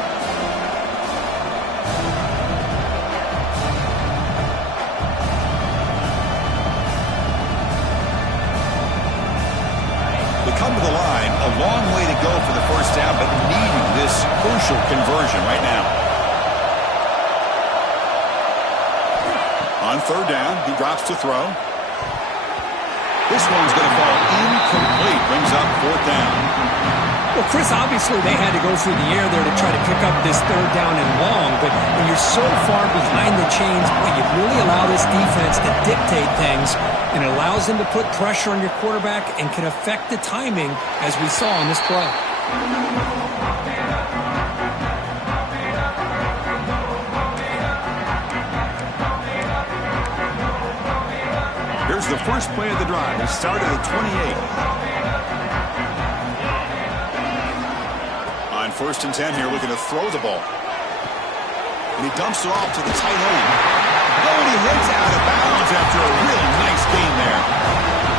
Come to the line, a long way to go for the first down, but needing this crucial conversion right now. On third down, he drops to throw. This one's going to fall incomplete, brings up 4th down. Well, Chris, obviously they had to go through the air there to try to pick up this third down and long, but when you're so far behind the chains, boy, you really allow this defense to dictate things, and it allows them to put pressure on your quarterback and can affect the timing, as we saw on this play. Here's the first play of the drive. It started at 28. On 1st and 10 here, looking to throw the ball. And he dumps it off to the tight end. Oh, and he heads out of bounds after a really nice gain there.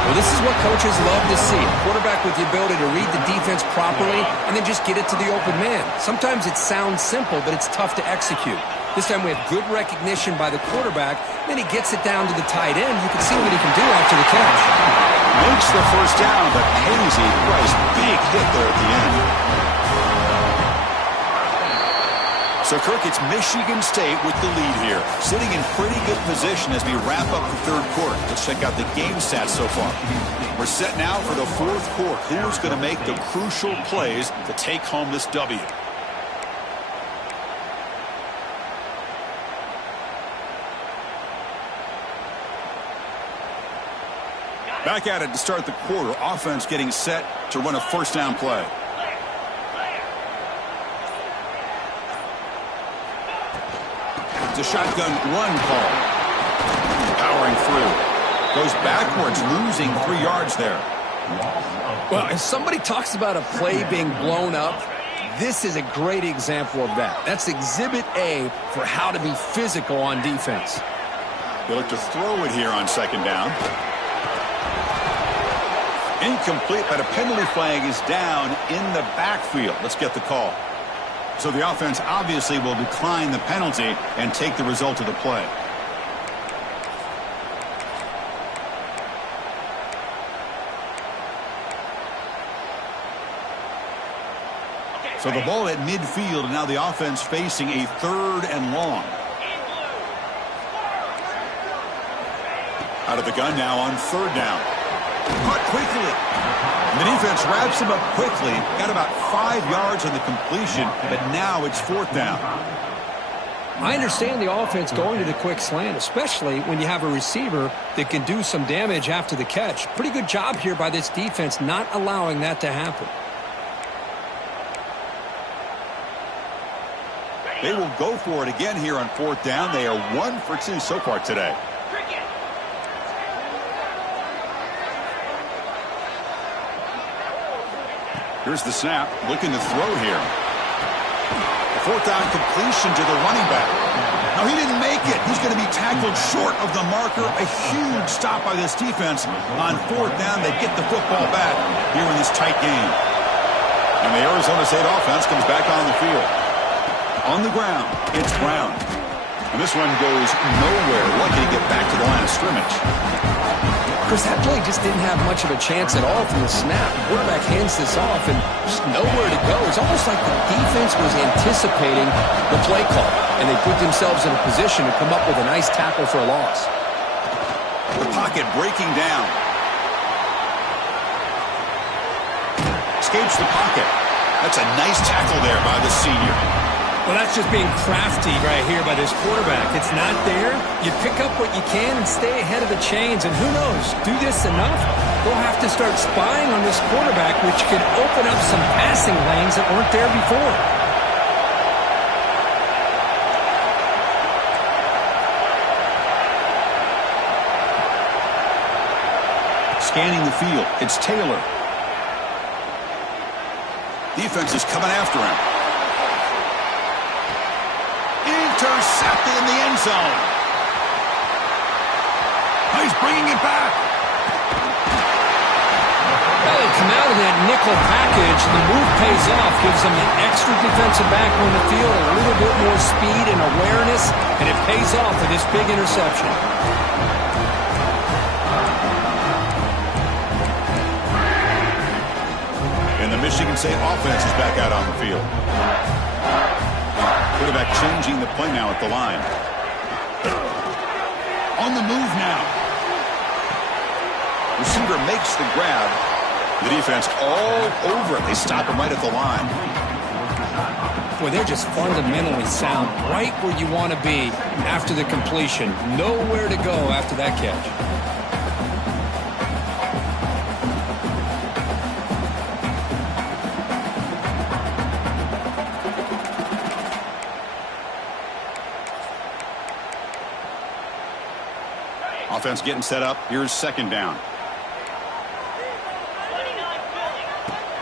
Well, this is what coaches love to see. A quarterback with the ability to read the defense properly and then just get it to the open man. Sometimes it sounds simple, but it's tough to execute. This time we have good recognition by the quarterback. Then he gets it down to the tight end. You can see what he can do after the catch. Makes the first down, but pays a price. Big hit there at the end. So, Kirk, it's Michigan State with the lead here. Sitting in pretty good position as we wrap up the third quarter. Let's check out the game stats so far. We're set now for the fourth quarter. Who's going to make the crucial plays to take home this W? Back at it to start the quarter. Offense getting set to run a first down play. It's a shotgun run call. Powering through. Goes backwards, losing 3 yards there. Well, if somebody talks about a play being blown up, this is a great example of that. That's exhibit A for how to be physical on defense. They look to throw it here on 2nd down. Incomplete, but a penalty flag is down in the backfield. Let's get the call. So the offense obviously will decline the penalty and take the result of the play. So the ball at midfield, and now the offense facing a 3rd and long. Out of the gun now on 3rd down. Caught quickly. And the defense wraps him up quickly. Got about 5 yards on the completion, but now it's 4th down. I understand the offense going to the quick slant, especially when you have a receiver that can do some damage after the catch. Pretty good job here by this defense not allowing that to happen. They will go for it again here on 4th down. They are 1 for 2 so far today. Here's the snap, looking to throw here. A 4th down completion to the running back. No, he didn't make it. He's going to be tackled short of the marker. A huge stop by this defense. On 4th down, they get the football back here in this tight game. And the Arizona State offense comes back on the field. On the ground, it's Brown. And this one goes nowhere. Lucky to get back to the line of scrimmage. Chris, that play just didn't have much of a chance at all from the snap. The quarterback hands this off and just nowhere to go. It's almost like the defense was anticipating the play call, and they put themselves in a position to come up with a nice tackle for a loss. The pocket breaking down. Escapes the pocket. That's a nice tackle there by the senior. Well, that's just being crafty right here by this quarterback. It's not there. You pick up what you can and stay ahead of the chains. And who knows, do this enough, they'll have to start spying on this quarterback, which could open up some passing lanes that weren't there before. Scanning the field, it's Taylor. Defense is coming after him. Intercepted in the end zone. Oh, he's bringing it back. Well, they come out of that nickel package. The move pays off, gives them an extra defensive back on the field, a little bit more speed and awareness, and it pays off with this big interception. And the Michigan State offense is back out on the field. Quarterback changing the play now at the line. On the move now. Receiver makes the grab. The defense all over it. They stop him right at the line. Boy, they're just fundamentally sound, right where you want to be after the completion. Nowhere to go after that catch. Offense getting set up. Here's second down.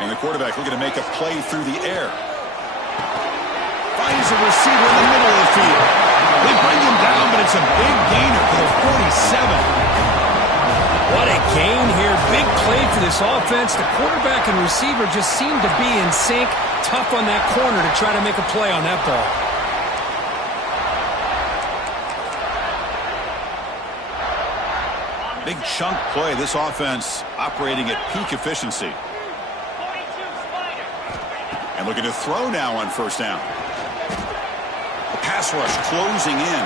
And the quarterback looking to make a play through the air. Finds a receiver in the middle of the field. They bring him down, but it's a big gainer for the 47. What a gain here. Big play for this offense. The quarterback and receiver just seem to be in sync. Tough on that corner to try to make a play on that ball. Big chunk play. This offense operating at peak efficiency. And looking to throw now on first down. The pass rush closing in.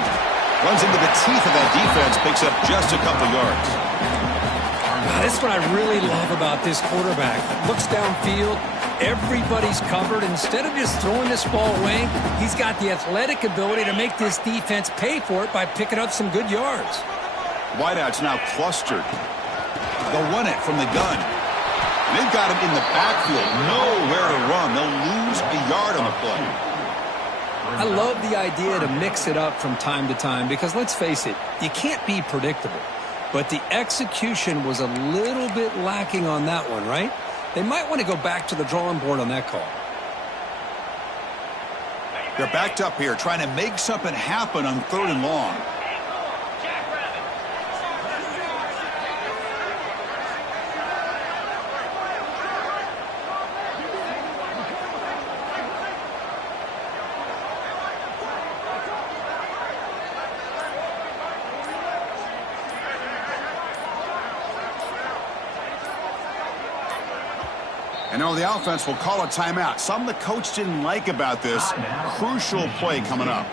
Runs into the teeth of that defense. Picks up just a couple yards. This is what I really love about this quarterback. Looks downfield. Everybody's covered. Instead of just throwing this ball away, he's got the athletic ability to make this defense pay for it by picking up some good yards. Wideouts now clustered. They'll run it from the gun. They've got him in the backfield. Nowhere to run. They'll lose a yard on the play. I love the idea to mix it up from time to time because, let's face it, you can't be predictable. But the execution was a little bit lacking on that one, right? They might want to go back to the drawing board on that call. They're backed up here trying to make something happen on third and long. And now the offense will call a timeout. Something the coach didn't like about this. Crucial play coming up.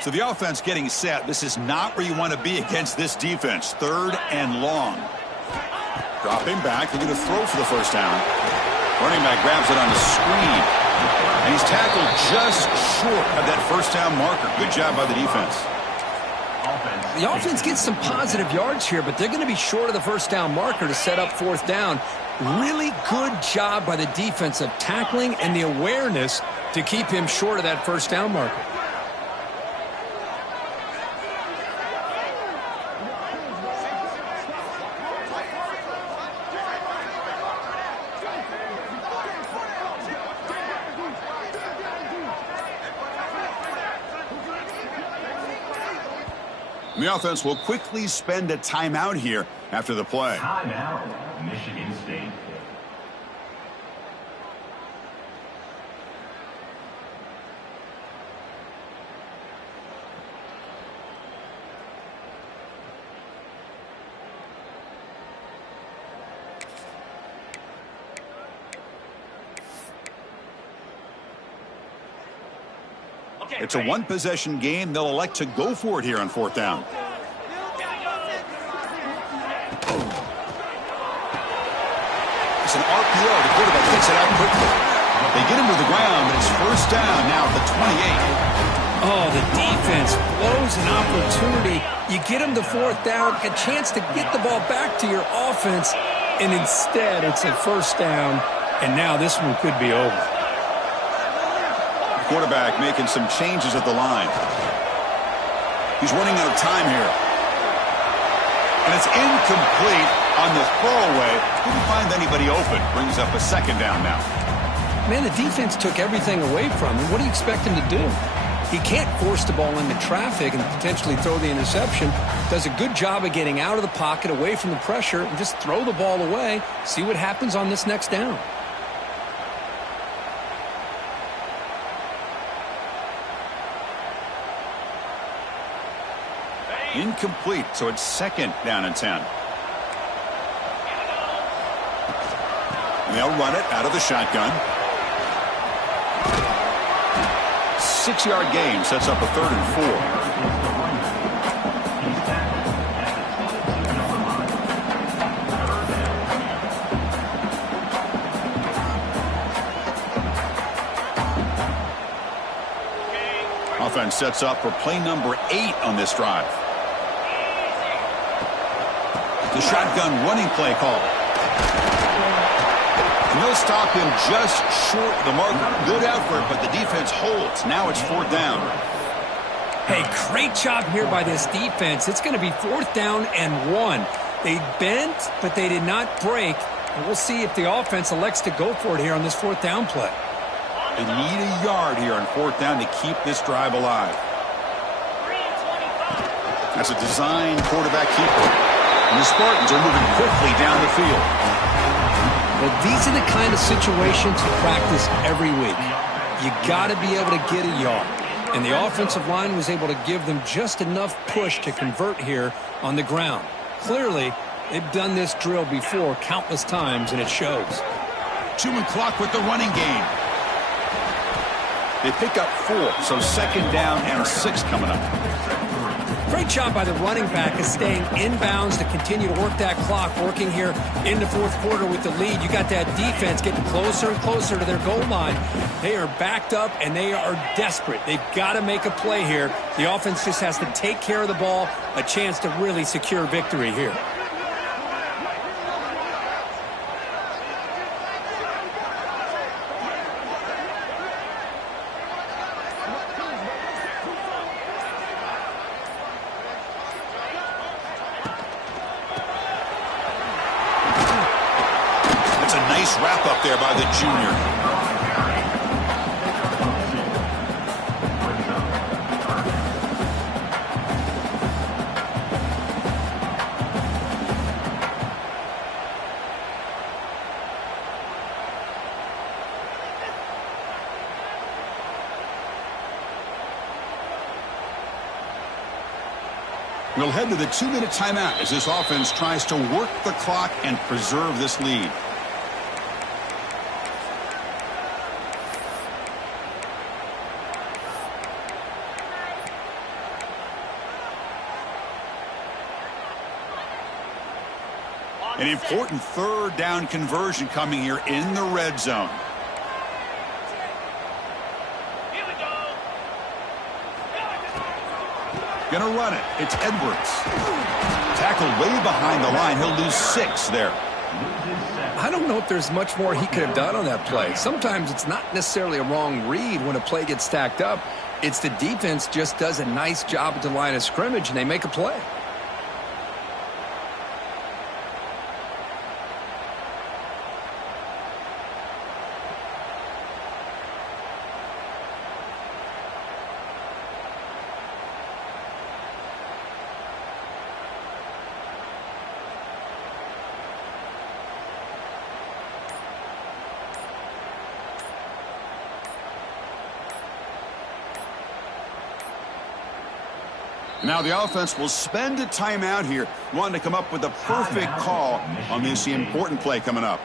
So the offense getting set. This is not where you want to be against this defense. Third and long. Dropping back. They're going to throw for the first down. Running back grabs it on the screen. And he's tackled just short of that first down marker. Good job by the defense. The offense gets some positive yards here, but they're going to be short of the first down marker to set up fourth down. Really good job by the defense of tackling and the awareness to keep him short of that first down marker. The offense will quickly spend a timeout here after the play. Timeout, Michigan State. It's a one-possession game. They'll elect to go for it here on fourth down. It's an RPO. The quarterback gets it out quickly. They get him to the ground, but it's first down now at the 28. Oh, the defense blows an opportunity. You get him to fourth down, a chance to get the ball back to your offense, and instead it's a first down, and now this one could be over. Quarterback making some changes at the line. He's running out of time here. And it's incomplete on the throwaway. Couldn't find anybody open. Brings up a second down now. Man, the defense took everything away from him. What do you expect him to do? He can't force the ball into traffic and potentially throw the interception. Does a good job of getting out of the pocket, away from the pressure, and just throw the ball away. See what happens on this next down. Incomplete, so it's second down and 10. And they'll run it out of the shotgun. 6-yard gain sets up a 3rd and 4. sets up for play number 8 on this drive. The shotgun running play call. And he'll stop him just short of the marker. Good effort, but the defense holds. Now it's 4th down. Hey, great job here by this defense. It's going to be 4th down and 1. They bent, but they did not break. And we'll see if the offense elects to go for it here on this 4th down play. They need a yard here on 4th down to keep this drive alive. That's a design quarterback keeper. And the Spartans are moving quickly down the field. Well, these are the kind of situations you practice every week. You got to be able to get a yard. And the offensive line was able to give them just enough push to convert here on the ground. Clearly, they've done this drill before countless times, and it shows. 2-man clock with the running game. They pick up 4, so 2nd down and 6 coming up. Great job by the running back of staying inbounds to continue to work that clock, working here in the 4th quarter with the lead. You got that defense getting closer and closer to their goal line. They are backed up, and they are desperate. They've got to make a play here. The offense just has to take care of the ball, a chance to really secure victory here. Wrap up there by the junior. We'll head to the 2-minute timeout as this offense tries to work the clock and preserve this lead. An important 3rd down conversion coming here in the red zone. Here we go. Gonna run it. It's Edwards. Tackled way behind the line. He'll lose 6 there. I don't know if there's much more he could have done on that play. Sometimes it's not necessarily a wrong read when a play gets stacked up. It's the defense just does a nice job at the line of scrimmage, and they make a play. Now the offense will spend a timeout here, wanting to come up with the perfect call on this important play coming up.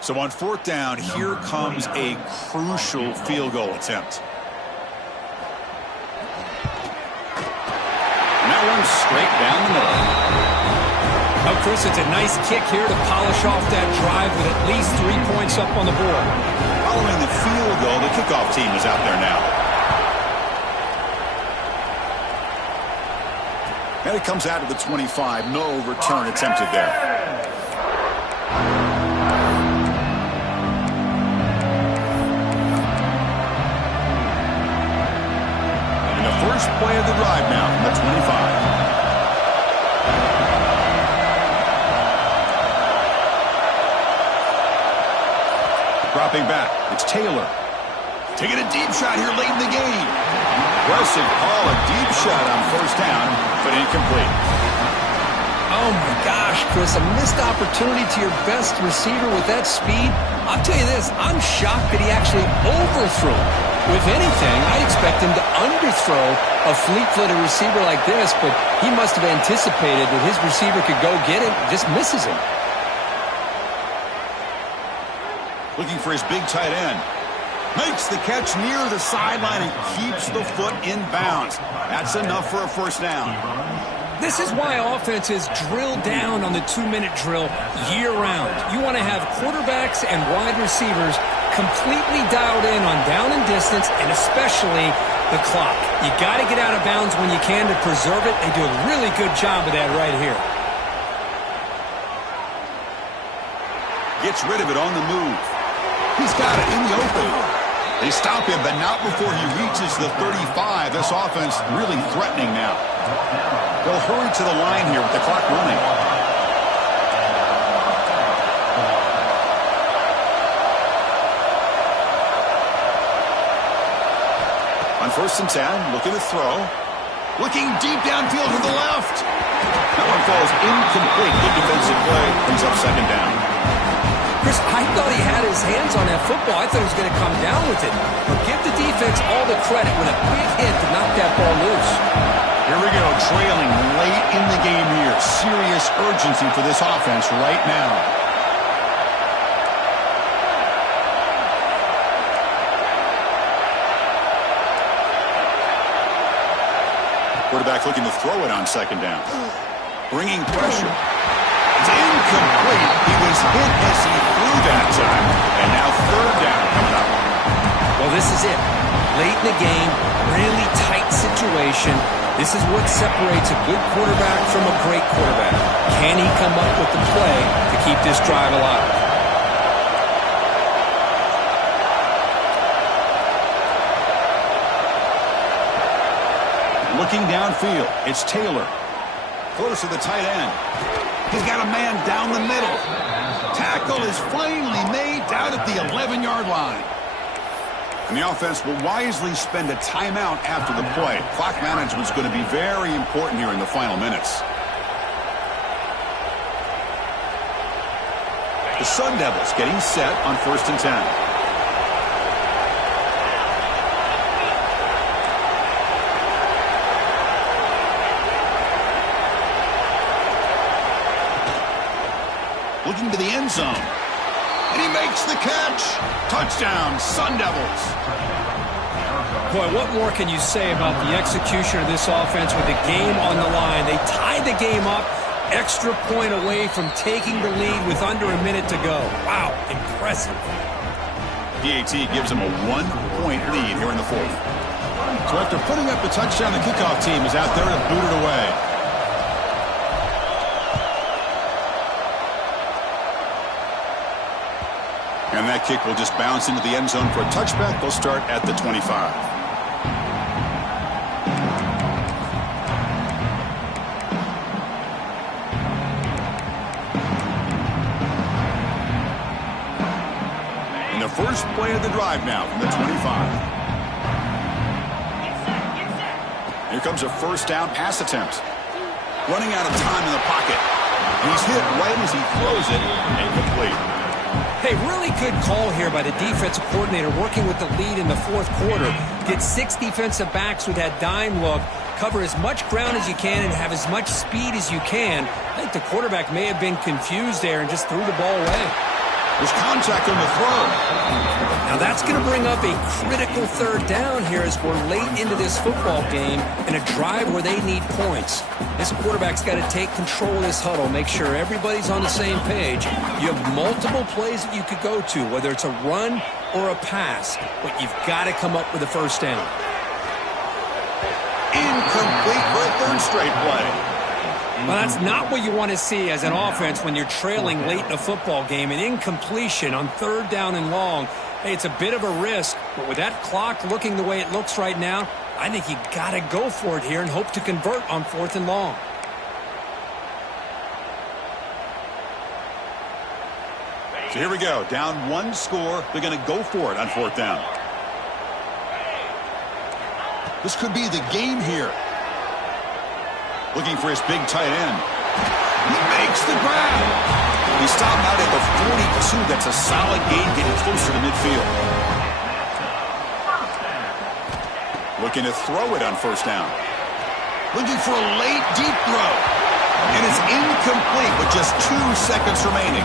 So on 4th down, here comes a crucial field goal attempt. And that one's straight down the middle. Oh, Chris, it's a nice kick here to polish off that drive with at least 3 points up on the board. Following the field goal, the kickoff team is out there now. And it comes out of the 25. No return attempted there. And the first play of the drive now from the 25. Dropping back, it's Taylor. Taking a deep shot here late in the game. Impressive call, a deep shot on 1st down, but incomplete. Oh, my gosh, Chris, a missed opportunity to your best receiver with that speed. I'll tell you this, I'm shocked that he actually overthrew it. With anything, I expect him to underthrow a fleet-footed receiver like this, but he must have anticipated that his receiver could go get it, just misses him. Looking for his big tight end. Makes the catch near the sideline and keeps the foot in bounds. That's enough for a 1st down. This is why offenses drill down on the 2-minute drill year-round. You want to have quarterbacks and wide receivers completely dialed in on down and distance, and especially the clock. You got to get out of bounds when you can to preserve it. They do a really good job of that right here. Gets rid of it on the move. He's got it in the open. They stop him, but not before he reaches the 35. This offense really threatening now. They'll hurry to the line here with the clock running. On 1st and 10, looking to throw. Looking deep downfield to the left. That one falls incomplete. Good defensive play. Brings up 2nd down. Chris, I thought he had his hands on that football. I thought he was going to come down with it. But give the defense all the credit with a big hit to knock that ball loose. Here we go, trailing late in the game here. Serious urgency for this offense right now. Quarterback looking to throw it on 2nd down. Bringing pressure. It's incomplete. He was hit as he threw that time. And now 3rd down coming up. Well, this is it. Late in the game, really tight situation. This is what separates a good quarterback from a great quarterback. Can he come up with the play to keep this drive alive? Looking downfield, it's Taylor. Close to the tight end. He's got a man down the middle. Tackle is finally made down at the 11-yard line. And the offense will wisely spend a timeout after the play. Clock management is going to be very important here in the final minutes. The Sun Devils getting set on 1st and 10. Looking to the end zone. And he makes the catch. Touchdown, Sun Devils. Boy, what more can you say about the execution of this offense with the game on the line? They tied the game up, extra point away from taking the lead with under a minute to go. Wow, impressive. PAT gives them a 1-point lead here in the 4th. So after putting up the touchdown, the kickoff team is out there to boot it away. And that kick will just bounce into the end zone for a touchback. They'll start at the 25. And the first play of the drive now from the 25. Here comes a 1st down pass attempt. Running out of time in the pocket. And he's hit right as he throws it. Incomplete. Hey, really good call here by the defensive coordinator working with the lead in the 4th quarter. Get 6 defensive backs with that dime look. Cover as much ground as you can and have as much speed as you can. I think the quarterback may have been confused there and just threw the ball away. There's contact on the throw. Now that's going to bring up a critical 3rd down here as we're late into this football game in a drive where they need points. This quarterback's got to take control of this huddle, make sure everybody's on the same page. You have multiple plays that you could go to, whether it's a run or a pass, but you've got to come up with a 1st down. Incomplete for a 3rd straight play. Well, that's not what you want to see as an offense when you're trailing late in a football game. An incompletion on 3rd down and long. Hey, it's a bit of a risk, but with that clock looking the way it looks right now, I think you got to go for it here and hope to convert on 4th and long. So here we go. Down 1 score. They're going to go for it on 4th down. This could be the game here. Looking for his big tight end. He makes the grab. He stopped out at the 42. That's a solid gain, getting closer to midfield. Looking to throw it on 1st down. Looking for a late, deep throw. And it's incomplete with just 2 seconds remaining.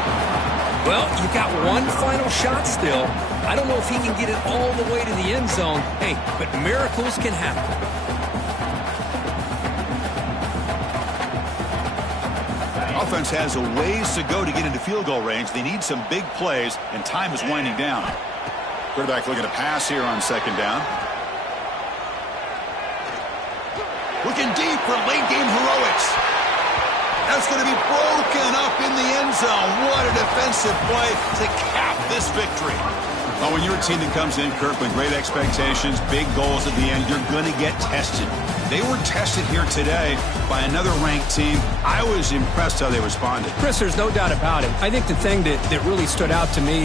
Well, you've got 1 final shot still. I don't know if he can get it all the way to the end zone. Hey, but miracles can happen. offense has a ways to go to get into field goal range. They need some big plays, and time is winding down. Quarterback looking to pass here on second down. Looking deep for late-game heroics. That's going to be broken up in the end zone. What a defensive play to cap this victory. Well, when you're a team that comes in, Kirk, with great expectations, big goals at the end, you're going to get tested. They were tested here today by another ranked team. I was impressed how they responded. Chris, there's no doubt about it. I think the thing that really stood out to me